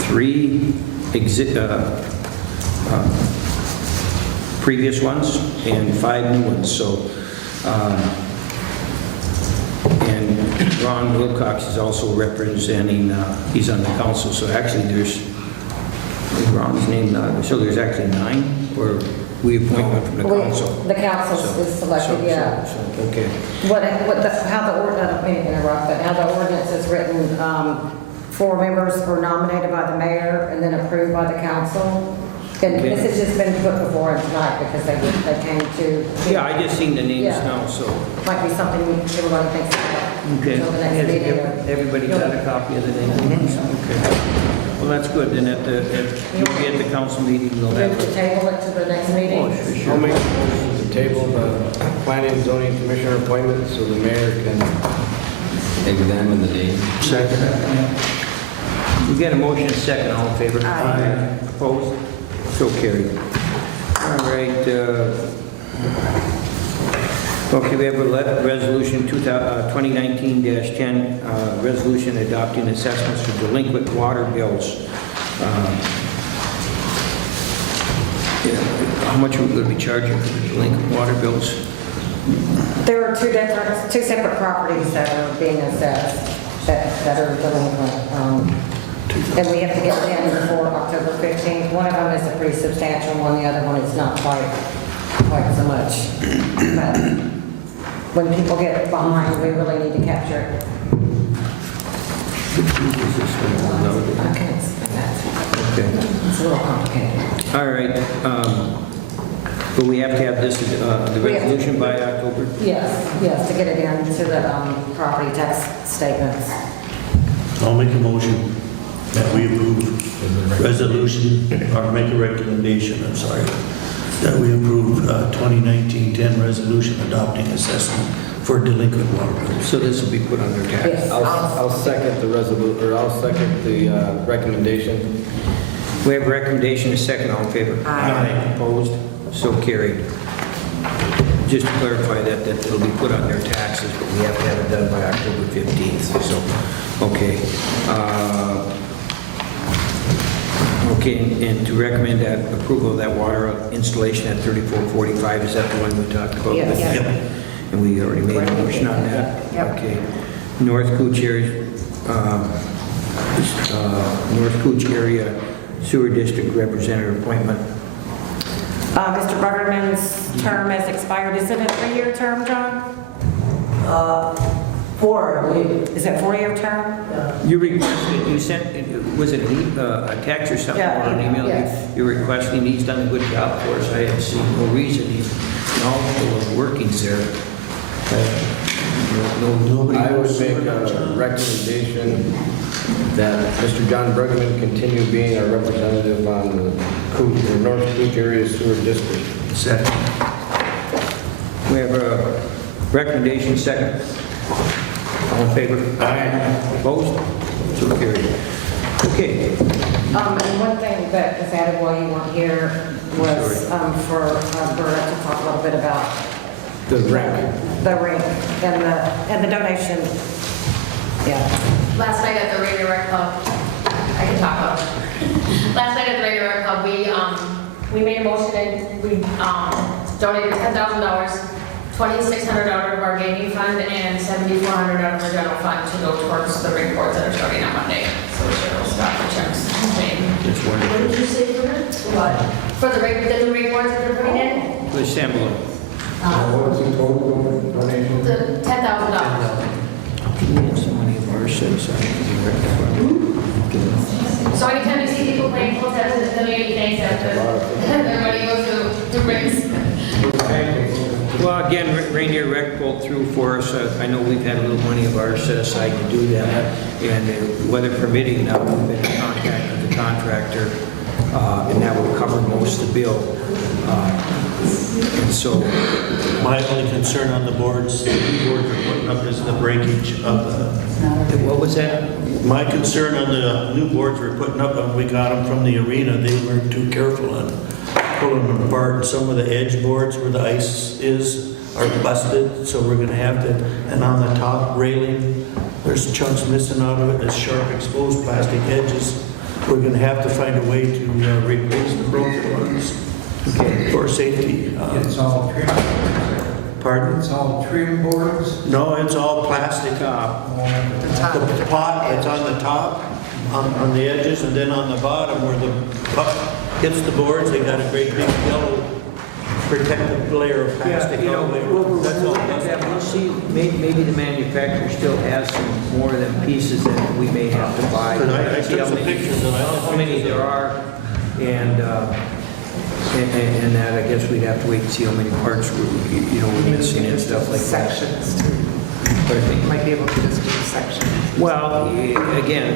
3 previous ones and 5 new ones. So, and Ron Wilcox is also representing, he's on the council, so actually there's Ron's name, so there's actually 9, or we appoint one from the council? The council is selected, yeah. Okay. How the ordinance, I don't mean to interrupt, but how the ordinance is written, 4 members were nominated by the mayor and then approved by the council. And Okay. this has just been put before him tonight because they came to. Yeah, I just seen the names Yeah. now, so. Might be something everybody thinks about. Okay. Until the next Has meeting. or- everybody got a copy of the names? Okay. Well, that's good, then you'll be at the council meeting, we'll Move to have. table it to the next meeting. Oh, sure. I'll make a motion to table the planning and zoning commissioner appointment so the mayor can examine the name. Second. We got a motion, and a second, all in favor? Aye. Opposed? So carried. All right, okay, we have a resolution 2019-10, resolution adopting assessments for delinquent water bills. Yeah, how much are we going to be charging for the delinquent water bills? There are two separate properties that are being assessed that are delinquent. And we have to get it in before October 15th. One of them is a pretty substantial one, the other one is not quite so much. But when people get behind, we really need to capture it. I can explain that. Okay. It's a little complicated. All right, but we have to have this, the We have to- resolution by October? Yes, to get it into the property tax statements. I'll make a motion that we approve resolution, or make a recommendation, I'm sorry, that we approve 2019-10 resolution adopting assessment for delinquent water bills. So this will be put under tax? Yes. I'll second the I'll second the recommendation. We have a recommendation, a second, all in favor? Aye. Opposed? So carried. Just to clarify that it'll be put on their taxes, but we have to have it done by October 15th, so, okay. Okay, and to recommend that approval of that water installation at 3445, is that the one we talked about? Yes. Yep. And we already made a motion on that? Yep. Okay. North Cooch Area Sewer District Representative appointment. Mr. Butterman's term has expired. Is it a 3-year term, John? 4, I believe. Is it a 4-year term? You requested, you sent, was it a text or something, Yeah, or an email? yes. You're requesting, he's done a good job for us, I have seen no reason, he's knowledgeable of workings there. I would make a recommendation that Mr. John Brugman continue being our representative on the North Cooch Area Sewer District. Second. We have a recommendation, second. All in favor? Aye. Opposed? So carried. Okay. And one thing that was added while you weren't here was for Berta to talk a little bit about The rink. the rink and the donation. Yeah. Last night at the Ranier Rec Club, I can talk about it. Last night at the Ranier Rec Club, we made a motion and we donated $10,000, $2,600 out of our gaming fund and $7,400 out of our general fund to go towards the rink boards that are starting on Monday. So we should all stop the checks. That's wonderful. What did you say for it? What? For the new rink boards that they're putting in? The assembly. What was the total donation? The $10,000. Can we have some money of ours set aside for the rec department? So anytime you see people playing full tennis at the community, thanks after everybody goes to rinks. Well, again, Ranier Rec pulled through for us. I know we've had a little money of ours set aside to do that, and weather permitting, now we've been in contact with the contractor, and that will cover most of the bill. And so, My only concern on the boards we're putting up is the breakage of the... what was that? My concern on the new boards we're putting up, when we got them from the arena, they weren't too careful on pulling them apart. And some of the edge boards where the ice is are busted, so we're gonna have to, and on the top railing, there's chunks missing out of it, there's sharp exposed plastic edges. We're gonna have to find a way to replace the broken ones for safety. It's all trim. Pardon? It's all trim boards. No, it's all plastic. The pot, it's on the top, on the edges, and then on the bottom where the puck hits the boards, they got a great big yellow protective layer of plastic. Yeah, all the way we'll around. That's all look at busted. that. We'll see, maybe the manufacturer still has some more of them pieces that we may have to buy. But I See took how some many- pictures and I like how many there are, and that, I guess we'd have to wait and see how many parts we're missing and stuff like that. Sections too. But I think, Might be able to just do sections. well, again,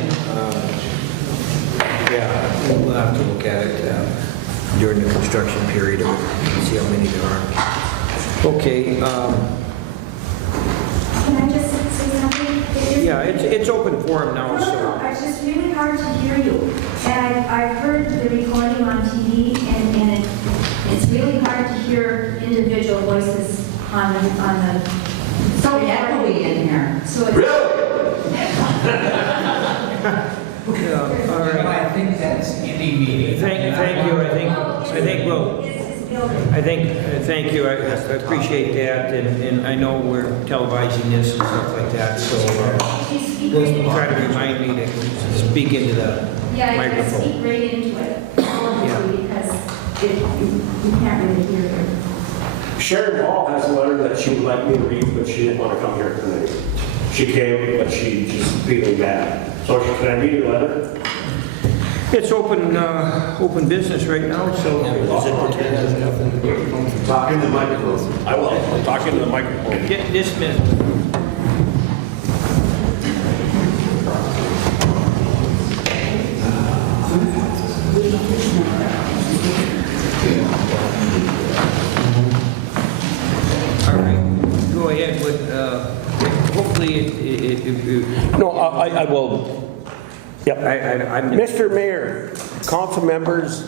yeah, we'll have to look at it during the construction period and see how many there are. Okay, Can I just say something? yeah, it's open forum now, No, so. it's just really hard to hear you. And I've heard the recording on TV, and it's really hard to hear individual voices on the. So echoey in here. So it's. Yeah, all right. I think that's any meeting. Thank you, thank you, I appreciate that, and I know we're televising this and stuff like that, so we'll try to remind me to speak into the Yeah, you gotta microphone. speak right into it, because you can't really hear it. Sharon Hall has a letter that she would like me to read, but she didn't want to come here tonight. She came, but she's just feeling bad. So can I read your letter? It's open business right now, so. Talk into the microphone. I will. I'll talk into the microphone. This minute. All right, go ahead with, hopefully it. No, I will. Yep. I'm. Mr. Mayor, council members,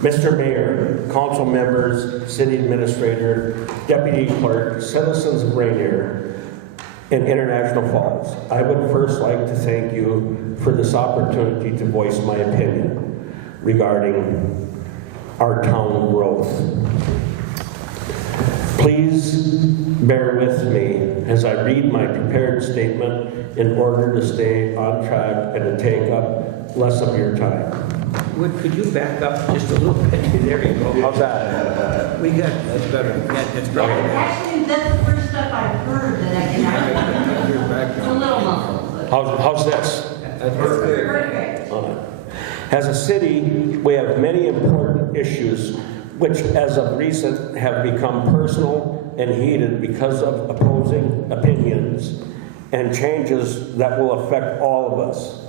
Mr. Mayor, council members, city administrator, deputy clerk, citizens of Ranier, and International Falls, I would first like to thank you for this opportunity to voice my opinion regarding our town growth. Please bear with me as I read my prepared statement in order to stay on track and to take up less of your time. Could you back up just a little bit? There you go. How's that? We got, that's better. That's better. Actually, that's the first stuff I've heard that I can. It's a little muffled. How's this? That's perfect. Perfect. As a city, we have many important issues which as of recent have become personal and heated because of opposing opinions and changes that will affect all of us.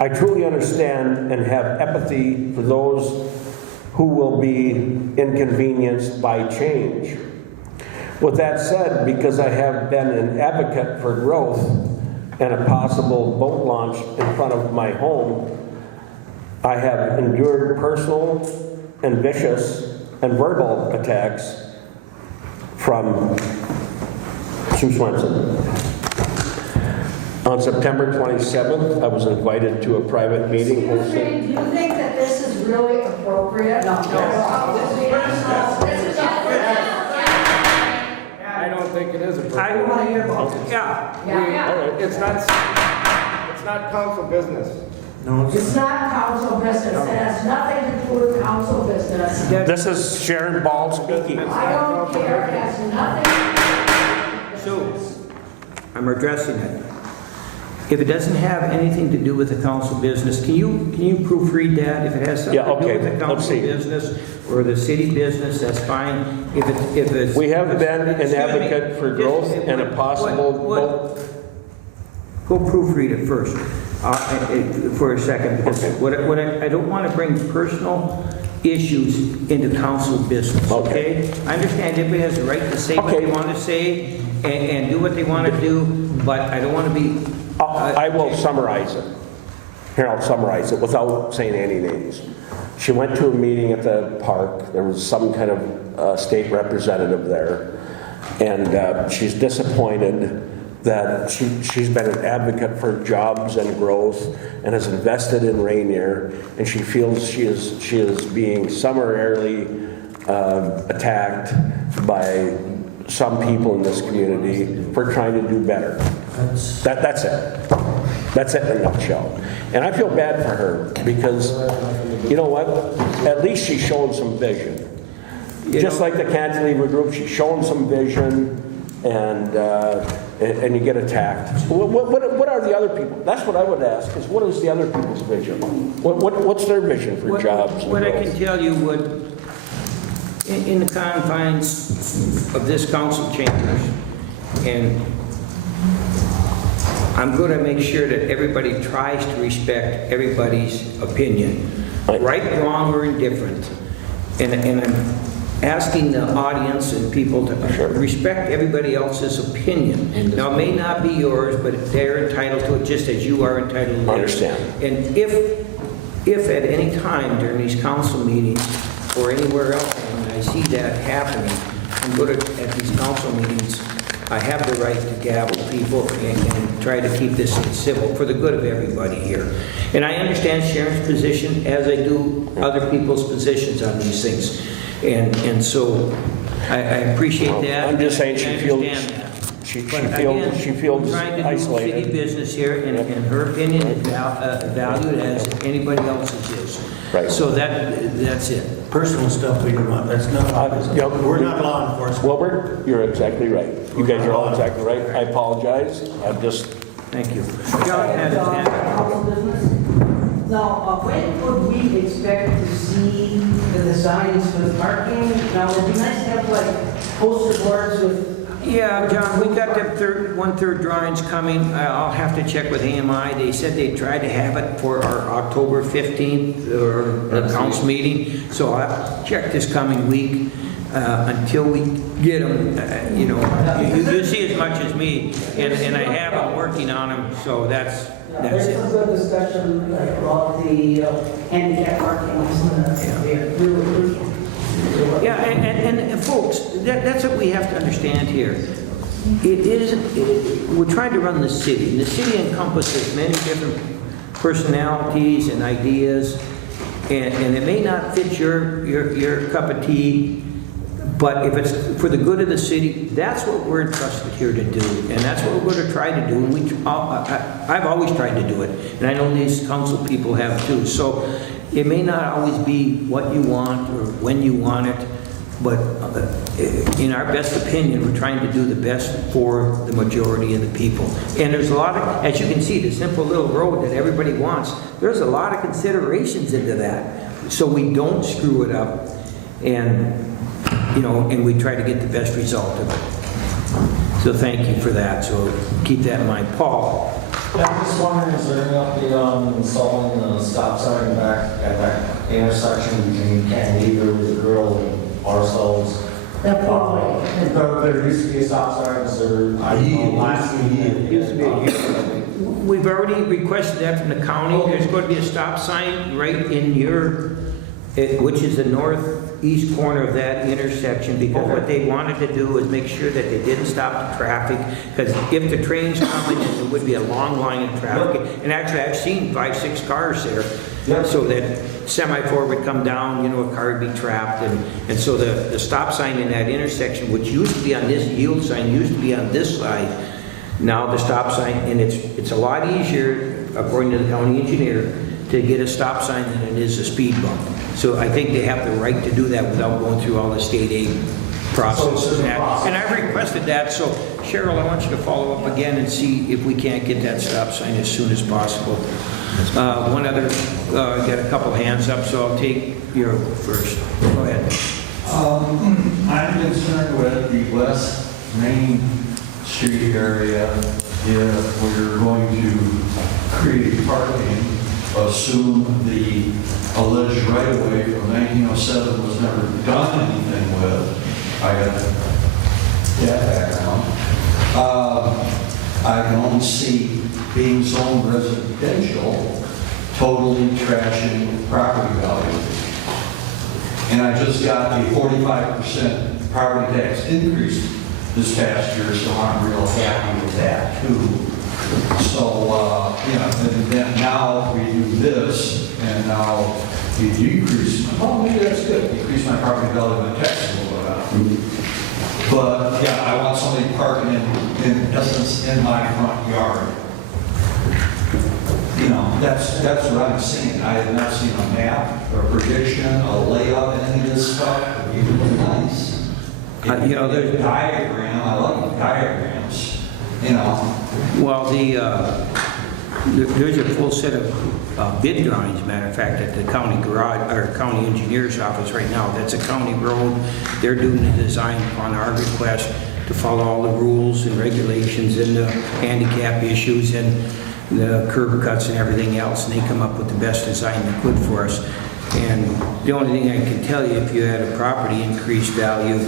I truly understand and have empathy for those who will be inconvenienced by change. With that said, because I have been an advocate for growth and a possible boat launch in front of my home, I have endured personal and vicious and verbal attacks from Sue Swenson. On September 27th, I was invited to a private meeting Excuse me, hosted. do you think that this is really appropriate? No. I don't think it is I appropriate. want to hear about it. Yeah. It's not council business. No, It's not council business, it has nothing to do with council business. This is Sharon Ball speaking. I don't care, it has nothing. So, I'm addressing it. If it doesn't have anything to do with the council business, can you proofread that? If it has something Yeah, to do okay, with the let's council see. business or the city business, that's fine. If it's. We have been an Excuse me, advocate for just- growth and a possible vote. Go proofread it first, for a second, because I don't want to bring personal issues into council business, okay? I understand everybody has the right to say what they want to say and do what they want to do, but I don't want to be... I will summarize it. Here, I'll summarize it without saying any names. She went to a meeting at the park. There was some kind of state representative there. And she's disappointed that she's been an advocate for jobs and growth and has invested in Ranier. And she feels she is being summarily attacked by some people in this community for trying to do better. That's it. That's it in a nutshell. And I feel bad for her because, you know what? At least she's showing some vision. Just like the cantilever group, she's showing some vision, and you get attacked. What are the other people? That's what I would ask, is what is the other people's vision? What's their vision for jobs? What I can tell you in the confines of this council chambers, and I'm going to make sure that everybody tries to respect everybody's opinion, right, wrong, or indifferent. And I'm asking the audience and people to respect everybody else's opinion. Now, it may not be yours, but they're entitled to it just as you are entitled to it. I understand. And if at any time during these council meetings or anywhere else, when I see that happening, I'm going to, at these council meetings, I have the right to gavel people and try to keep this civil for the good of everybody here. And I understand Sharon's position, as I do other people's positions on these things. And so I appreciate that. I'm just saying she feels trying to do isolated. city business here, and her opinion is valued as anybody else's is. Right. So that's it. Personal stuff we don't want, that's not, we're not law enforcement. Wilbur, you're exactly right. You guys are all exactly right. I apologize. I'm just... Thank you. John has his hand up. Now, when would we expect to see the designs for the parking? Now, it'd be nice to have like poster boards with... Yeah, John, we got the one-third drawings coming. I'll have to check with AMI. They said they tried to have it for our October 15th or the council meeting. So I'll check this coming week until we get them. You see as much as me, and I have them working on them. So that's There's it. some good discussion like, about the handicap parking. Yeah, and folks, that's what we have to understand here. We're trying to run the city. And the city encompasses many different personalities and ideas, and it may not fit your cup of tea, but if it's for the good of the city, that's what we're entrusted here to do, and that's what we're going to try to do. And I've always tried to do it, and I know these council people have too. So it may not always be what you want or when you want it, but in our best opinion, we're trying to do the best for the majority of the people. And there's a lot of, as you can see, the simple little road that everybody wants, there's a lot of considerations into that. So we don't screw it up, and we try to get the best result of it. So thank you for that. So keep that in mind. Paul? Yeah, I'm just wondering, is there any update on installing the stop sign back at that intersection between Cantilever with the girl and ourselves? There used to be a stop sign, We've already requested that from the county. There's going to be a stop sign right in which is the northeast corner of that intersection, because what they wanted to do was make sure that they didn't stop the traffic, because if the train's coming, there would be a long line of traffic. And actually, I've seen 5-6 cars there, so that semaphore would come down, a car would be trapped, and so the stop sign in that intersection, which used to be on this yield sign, used to be on this side. Now the stop sign, and it's a lot easier, according to the county engineer, to get a stop sign than it is a speed bump. So I think they have the right to do that without going through all the state aid process. And I've requested that, so Cheryl, I want you to follow up again and see if we can't get that stop sign as soon as possible. One other, got a couple hands up, so I'll take your first. Go ahead. I'm concerned with the West Main Street area. If we're going to create parking, assume the alleged right-of-way from 1907 was never done anything with. I got that background. I can only see being zoned residential totally trashing property value. And I just got a 45% property tax increase this past year, so I'm real happy with that too. So, and then now we do this, and now we decrease, maybe that's good, decrease my property value, my taxes a little bit out. But, yeah, I want somebody parking in essence, in my front yard. That's what I'm saying. I have not seen a map, a prediction, a layout, any of this stuff. It'd be really nice. You know, there's a diagram. I like diagrams. You know. Well, there's a full set of bid drawings, matter of fact, at the county garage, or county engineer's office right now. That's a county road. They're doing the design upon our request to follow all the rules and regulations and the handicap issues and the curb cuts and everything else, and they come up with the best design they could for us. And the only thing I can tell you, if you had a property increased value,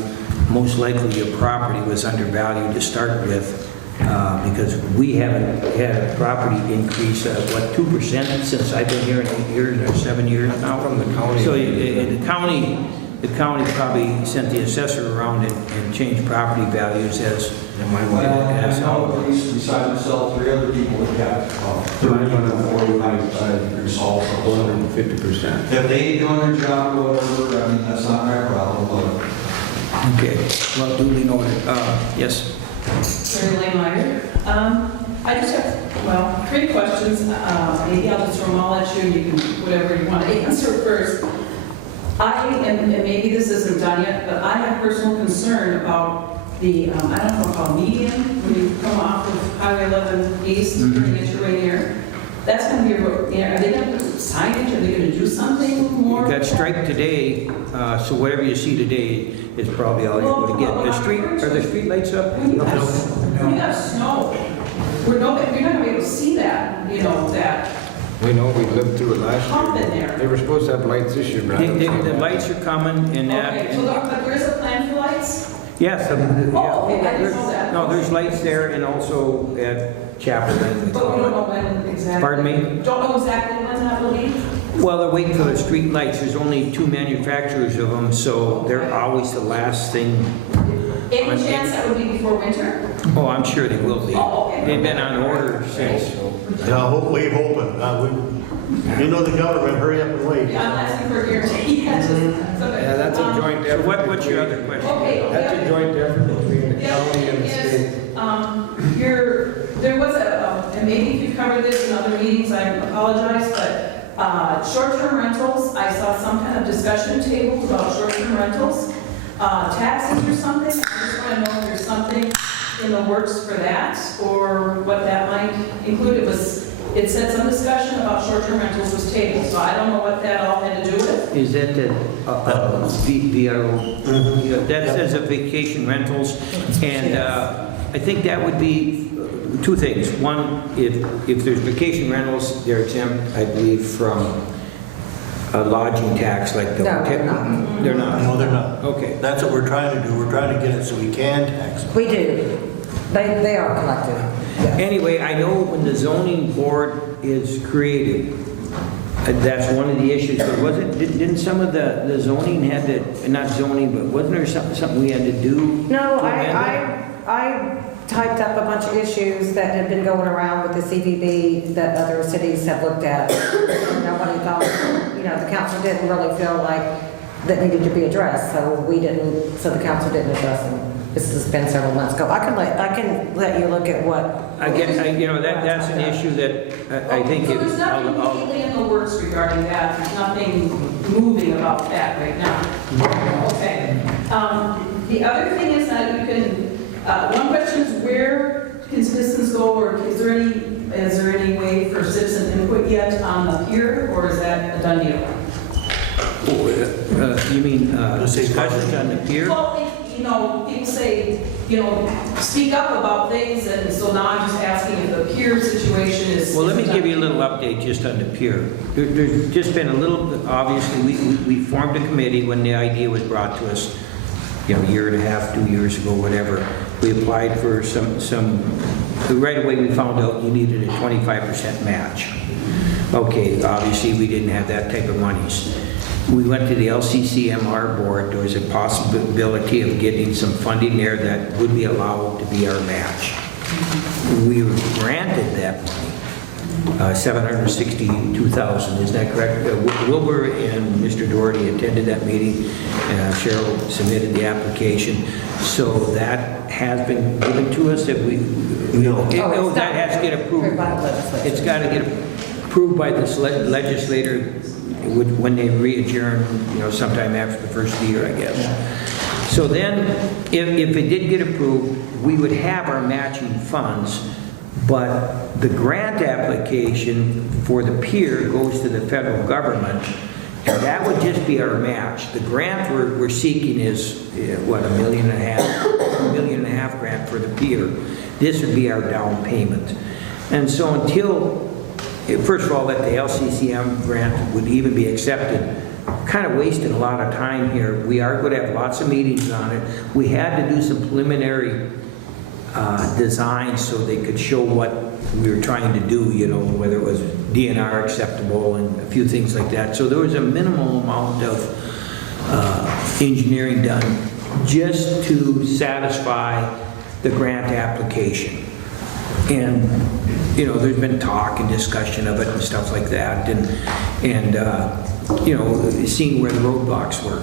most likely your property was undervalued to start with, because we haven't had a property increase of, 2% since I've been here in 8 years or 7 years now. From the county. So the county probably sent the assessor around and changed property values as how at least besides myself, 3 other people have got 30% increase also. 150%. If they ain't doing their job or whatever, I mean, that's not my problem, but. Okay, well, duly noted. Yes? Mary Lane Meyer. I just have, 3 questions. Maybe I'll just throw them all at you, and you can, whatever you want to answer first. And maybe this isn't done yet, but I have personal concern about the, I don't know if I'll median, when you come off of Highway 11 East, turning into Ranier. That's going to be, are they going to put signage? Are they going to do something more? It got striped today, so whatever you see today is probably all you're going to get. Are the street lights up? When you have snow, you're not going to be able to see that, that. We know, we lived through it last Pump year. in there. They were supposed to have lights this year, but I don't see The them. lights are coming and that. Okay, so but there is a plan for lights? Yes. okay, I didn't know that. No, there's lights there and also at Chapel. But we don't know when exactly. Pardon me? Don't know exactly when that will be? Well, they're waiting for the street lights. There's only 2 manufacturers of them, so they're always the last thing. Any chance that would be before winter? Oh, I'm sure they will be. Oh, okay. They've been on order since. Yeah, we're hoping. You know the government, hurry up and wait. Yeah, I'm asking for a guarantee. Yeah, that's a joint So effort. what's your other question? Okay. That's a joint effort between the The county and the other state. thing is, there was and maybe if you've covered this in other meetings, I apologize, but short-term rentals, I saw some kind of discussion table about short-term rentals, taxes or something. I just want to know if there's something in the works for that, or what that might include. It said some discussion about short-term rentals was tabled, so I don't know what that all had to do with. Is that the VRO? Yeah, that says of vacation rentals, and I think that would be 2 things. One, if there's vacation rentals, they're exempt, I believe, from a lodging tax like the No, hotel. they're not. They're not? No, they're not. Okay. That's what we're trying to do. We're trying to get it so we can tax them. We do. They are collected. Anyway, I know when the zoning board is created, that's one of the issues, but didn't some of the zoning had to, not zoning, but wasn't there something we had to do? No, to amend it? I typed up a bunch of issues that had been going around with the CVB that other cities have looked at. Nobody thought, the council didn't really feel like that needed to be addressed, so the council didn't address them. This has been several months ago. I can let you look at what. I guess, that's an issue that I think So there's nothing immediately in the works regarding that. There's nothing moving about that right now. Okay. The other thing is that you can. One question is where can citizens go, or is there any way for citizen input yet on the pier, or is that a done deal? You mean discussions on the pier? Well, people say, speak up about things, and so now I'm just asking if the pier situation is. Well, let me give you a little update just on the pier. There's just been a little, obviously, we formed a committee when the idea was brought to us, a year and a half, 2 years ago, whatever. We applied for right away we found out you needed a 25% match. Okay, obviously we didn't have that type of monies. We went to the LCCMR board. There was a possibility of getting some funding there that would be allowed to be our match. We were granted that money, $762,000, is that correct? Wilbur and Mr. Doherty attended that meeting. Cheryl submitted the application. So that has been given to us that that has to get approved. It's got to get approved. approved by this legislator when they re-adjourn, sometime after the first of the year, I guess. So then, if it did get approved, we would have our matching funds, but the grant application for the pier goes to the federal government, and that would just be our match. The grant we're seeking is, what, $1.5 million, $1.5 million grant for the pier. This would be our down payment. And so until, first of all, that the LCCM grant would even be accepted, kind of wasting a lot of time here. We are going to have lots of meetings on it. We had to do some preliminary designs so they could show what we were trying to do, whether it was DNR acceptable and a few things like that. So there was a minimal amount of engineering done just to satisfy the grant application. And, there's been talk and discussion of it and stuff like that, and seeing where the roadblocks were.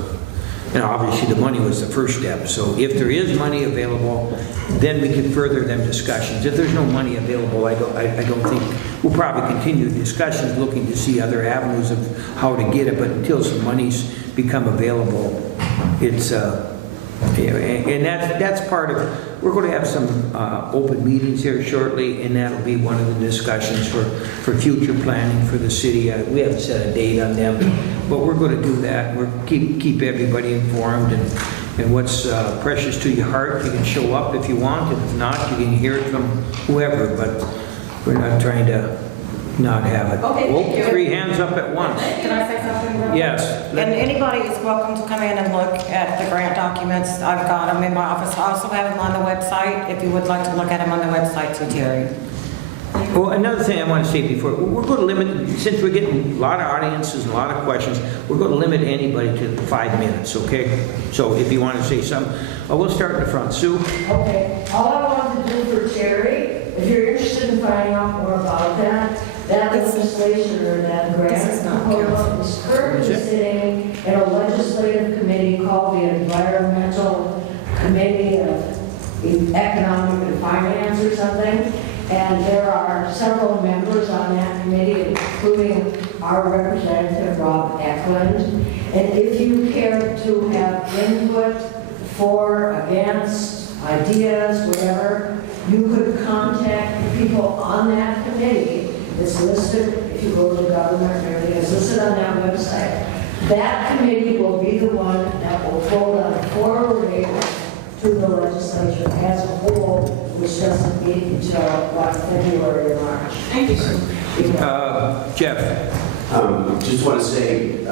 And obviously the money was the first step. So if there is money available, then we can further them discussions. If there's no money available, I don't think, we'll probably continue discussions looking to see other avenues of how to get it, but until some monies become available, it's, and that's part of, we're going to have some open meetings here shortly, and that'll be one of the discussions for future planning for the city. We haven't set a date on them, but we're going to do that. We're keep everybody informed, and what's precious to your heart, you can show up if you want, and if not, you can hear it from whoever, but we're not trying to not have it. Okay, thank you. 3 hands up at once. Can I say something? Robert? Yes. And anybody is welcome to come in and look at the grant documents. I've got them in my office. I also have them on the website, if you would like to look at them on the website too, Terry. Well, another thing I want to say before, we're going to limit, since we're getting a lot of audiences and a lot of questions, we're going to limit anybody to 5 minutes, okay? So if you want to say something, we'll start in the front. Sue? Okay, all I want to do for Terry, if you're interested in finding out more about that legislation or that grant proposal is currently sitting in a legislative committee called the Environmental Committee of Economic and Finance or something. And there are several members on that committee, including our representative, Rob Eklund. And if you care to have input for, against, ideas, whatever, you could contact the people on that committee. It's listed, if you go to the government and everything, it's listed on that website. That committee will be the one that will vote on forwarding to the legislature as a whole, which doesn't meet until, February or March. Thank you. Jeff. Just want to say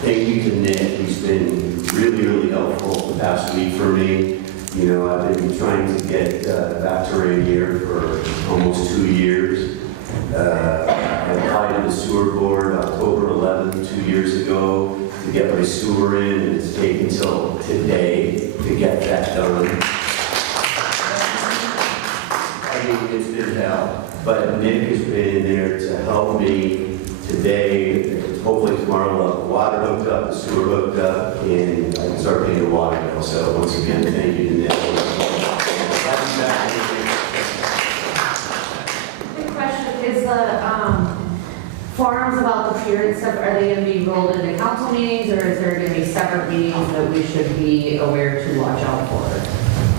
thank you to Nick. He's been really, really helpful the past week for me. I've been trying to get back to Ranier for almost 2 years. I applied to the sewer board October 11th, 2 years ago, to get my sewer in, and it's taken till today to get that done. I mean, it's been hell, but Nick has been there to help me today. Hopefully tomorrow we'll have the water hooked up, the sewer hooked up, and I can start paying the water bill. So once again, thank you to Nick. Quick question, is the forums about the pier and stuff, are they going to be rolled into council meetings, or is there going to be separate meetings that we should be aware to watch out for?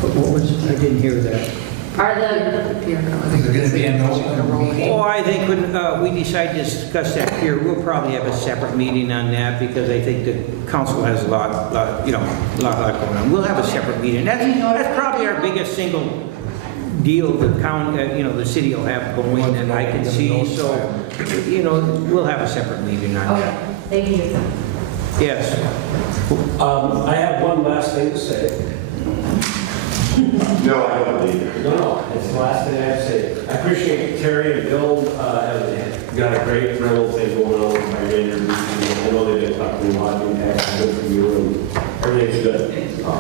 What was it? I didn't hear that. Are the I think there's going to be an open meeting. Oh, I think when we decide to discuss that here, we'll probably have a separate meeting on that, because I think the council has a lot going on. We'll have a separate meeting. That's probably our biggest single deal the county, the city will have going that I can see. So, we'll have a separate meeting on that. Okay, thank you. Yes. I have one last thing to say. No, I don't believe it. No, it's the last thing I have to say. I appreciate Terry and Bill have got a great rental thing going on with my Ranier. I know they've been talking lodging tax, good for you, and everything's good.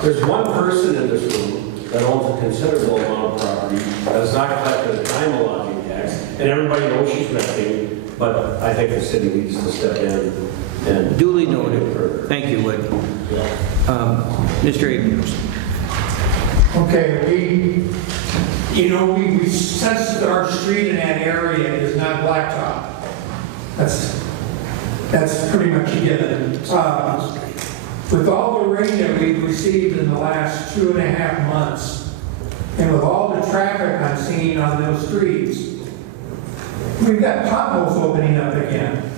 There's one person in this room that owns a considerable amount of property that has not collected a dime of lodging tax, and everybody knows she's renting, but I think the city needs to step in and... Duly noted. Thank you, Wood. Mr. Abrams. Okay, we sense that our street in that area is not blacktop. That's pretty much a given. With all the rain that we've received in the last 2.5 months, and with all the traffic I'm seeing on those streets, we've got potholes opening up again.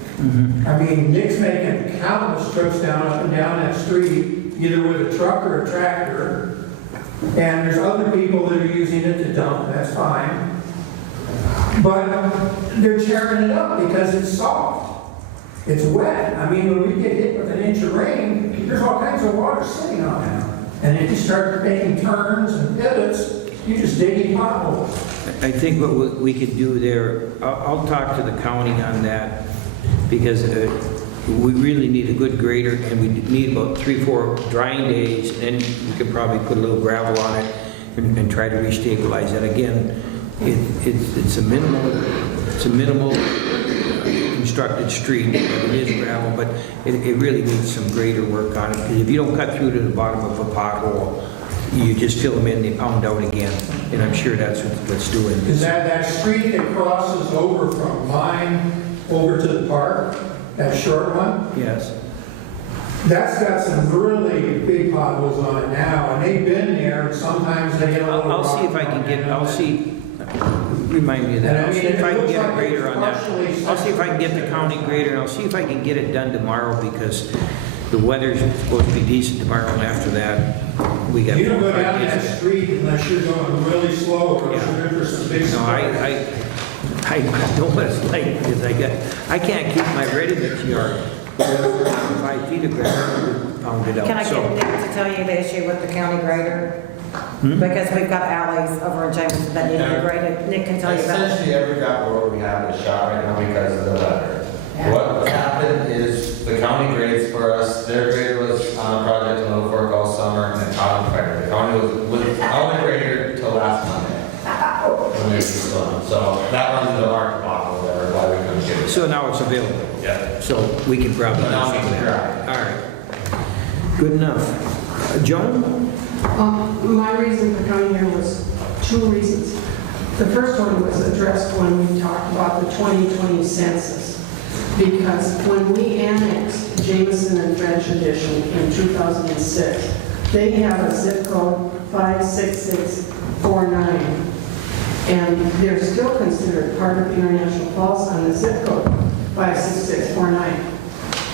I mean, Nick's making countless trips up and down that street, either with a truck or a tractor, and there's other people that are using it to dump, that's fine. But they're tearing it up because it's soft. It's wet. I mean, when we get hit with an inch of rain, there's all kinds of water sitting on it. And if you start making turns and pivots, you're just digging potholes. I think what we could do there, I'll talk to the county on that, because we really need a good grader, and we need about 3-4 drying days, and then we could probably put a little gravel on it and try to re-stabilize it. Again, it's a minimal constructed street, but it is gravel, but it really needs some greater work on it, because if you don't cut through to the bottom of a pothole, you just fill them in, they pound out again, and I'm sure that's what's doing Is this. that street that crosses over from mine over to the park, that short one? Yes. That's got some really big potholes on it now, and they've been there, and sometimes they get a little. I'll see if I can get, remind me of that. I'll see if I can get a grader on that. I'll see if I can get the county grader, and I'll see if I can get it done tomorrow, because the weather's supposed to be decent tomorrow, and after that, we got. You don't go down that street unless you're going really slow, or you're for some big. No, I know what it's like, because I can't keep my ready-mix yard 5 feet of gravel pounded out. Can I So- get Nick to tell you the issue with the county grader? Because we've got alleys over in Jameson that need to be graded. Nick can tell you about it. Essentially, every gravel road we have is shot right now because of the weather. What happened is the county grades for us, their grader was on a project in Little Fork all summer, and it caught on fire. The county was without a grader till last Monday. When they used to run. So that runs into our debacle there, why we couldn't get it. So now it's available? Yeah. So we can probably do Now we something. can try. All right. Good enough. Joan? My reason for coming here was 2 reasons. The first one was addressed when we talked about the 2020 census. Because when we annexed Jameson and French Edition in 2006, they have a zip code 56649. And they're still considered part of International Falls on the zip code 56649.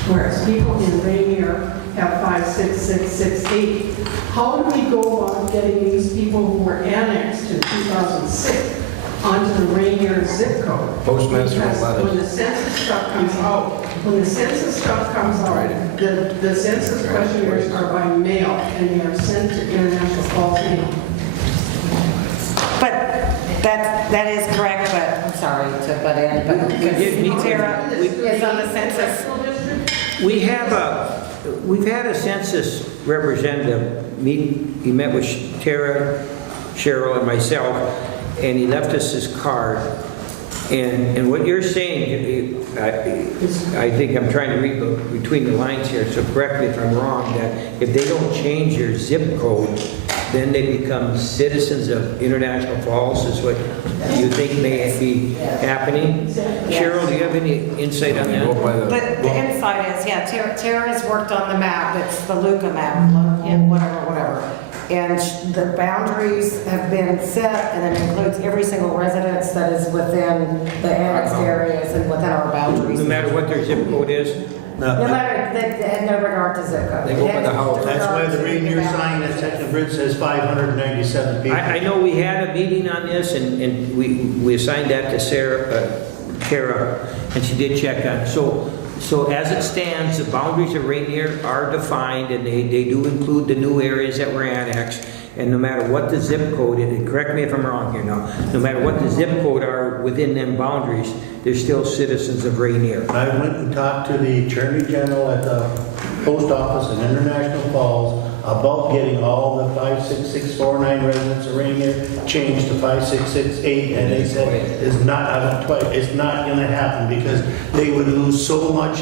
Whereas people in Ranier have 56668. How do we go about getting these people who were annexed in 2006 onto the Ranier zip code? Postmaster Because letters. when the census stuff comes out, the census questionnaires are by mail, and they are sent to International Falls mail. But that is correct, but, I'm sorry to butt in, but Tara is on the census. We've had a census representative meet, he met with Tara, Cheryl, and myself, and he left us his card. And what you're saying, I think I'm trying to read between the lines here, so correct me if I'm wrong, that if they don't change their zip code, then they become citizens of International Falls, is what you think may be happening? Cheryl, do you have any insight on that? The insight is, yeah, Tara has worked on the map, it's the Luca map, whatever. And the boundaries have been set, and it includes every single residence that is within the annexed areas and within our boundaries. No matter what their zip code is? No matter, in no regard to zip code. They go by the house. That's why the Ranier sign at Section Bridge says 597 people. I know we had a meeting on this, and we assigned that to Tara, and she did check on it. So as it stands, the boundaries of Ranier are defined, and they do include the new areas that were annexed. And no matter what the zip code is, and correct me if I'm wrong here now, no matter what the zip code are within them boundaries, they're still citizens of Ranier. I went and talked to the Attorney General at the Post Office in International Falls about getting all the 56649 residents of Ranier changed to 5668, and they said it's not going to happen because they would lose so much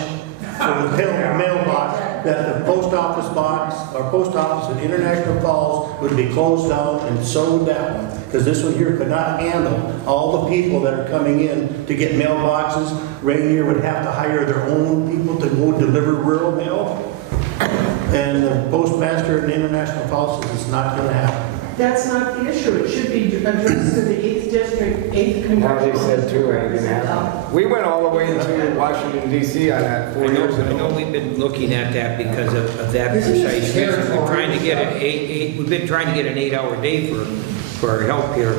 for the mailbox, that the post office box, or post office in International Falls would be closed down, and so would that one. Because this one here could not handle all the people that are coming in to get mailboxes. Ranier would have to hire their own people to go deliver rural mail. And the postmaster in International Falls says it's not gonna happen. That's not the issue. It should be addressed to the 8th District, 8th Now they Congressional. said too, ain't gonna happen. We went all the way into Washington DC on that 4 years I know ago. we've been looking at that because of that precise reason. We're trying to get we've been trying to get an 8-hour day for our help here,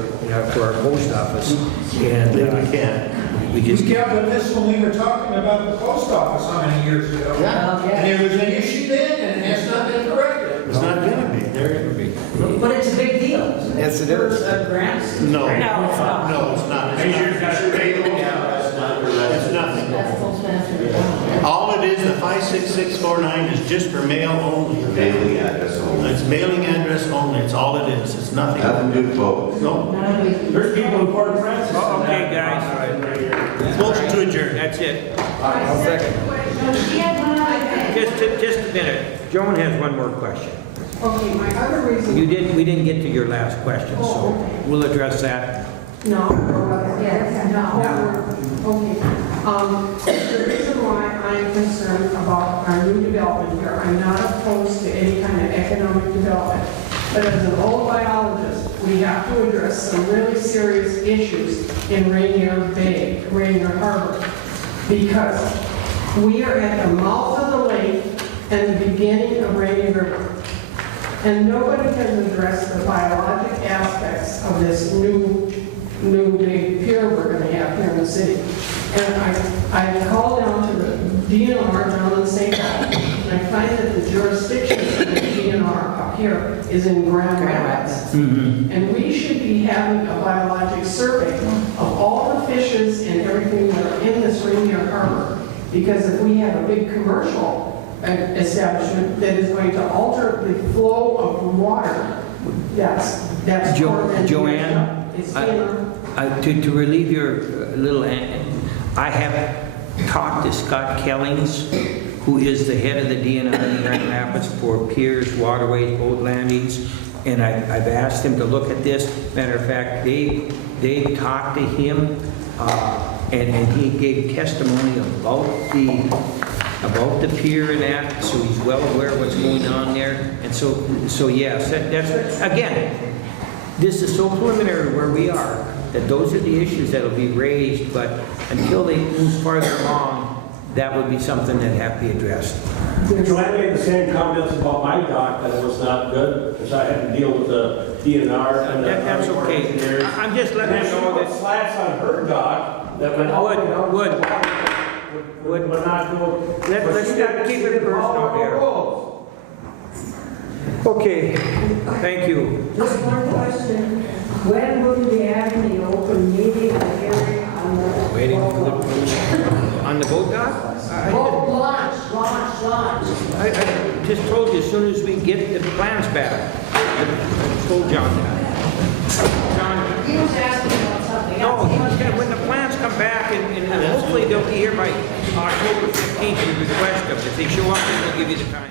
for our post office. And We can't. we just We dealt with this when we were talking about the post office how many years ago? Yeah. And there was an issue then, and it has not been corrected. It's not gonna be. They're gonna be. But it's a big deal. Yes, it is. For grants? No. No, it's not. No, it's not. It's nothing. That's Postmaster. All it is, the 56649 is just for mail only. Mailing address only. It's mailing address only, it's all it is, it's nothing. Nothing to do with votes. No. There's people in Port Francis. Okay, guys. Motion to adjourn. That's it. I'll second. Just a minute. Joan has one more question. Okay, my other reason. We didn't get to your last question, so we'll address that. No, yes, no, okay. The reason why I'm concerned about our new development here, I'm not opposed to any kind of economic development. But as an old biologist, we have to address some really serious issues in Rainier Bay, Rainier Harbor. Because we are at the mouth of the lake and the beginning of Rainier River. And nobody has addressed the biologic aspects of this new big pier we're going to have here in the city. And I called down to the DNR down in St. Paul, and I find that the jurisdiction of the DNR up here is in Grand Rapids. And we should be having a biologic survey of all the fishes and everything that are in this Ranier Harbor. Because if we have a big commercial establishment that is going to alter the flow of water, that's Joanne, it's to relieve your little, I have talked to Scott Kellings, who is the head of the DNR in Grand Rapids for piers, waterways, boat landings, and I've asked him to look at this. Matter of fact, they talked to him, and he gave testimony about the pier and that, so he's well aware of what's going on there. And so yes, that's, again, this is so preliminary where we are, that those are the issues that'll be raised, but until they move farther along, that would be something that have to be addressed. Joanne made the same comments about my dock, that it was not good, because I had to deal with the DNR and the That's Army Corps of okay. Engineers. I'm just letting you know that Slats on her dock that went all the way down. Would not go. Let's not keep it personal here. Okay, thank you. Just one question. When will you be having the open meeting hearing on the... Waiting for the, on the boat dock? Launch. I just told you, as soon as we get the plans back. I told John that. John, He was asking about something no, else. he was gonna, when the plans come back, and hopefully they'll be here by October 15th, we request them. If they show up, then we'll give you the time.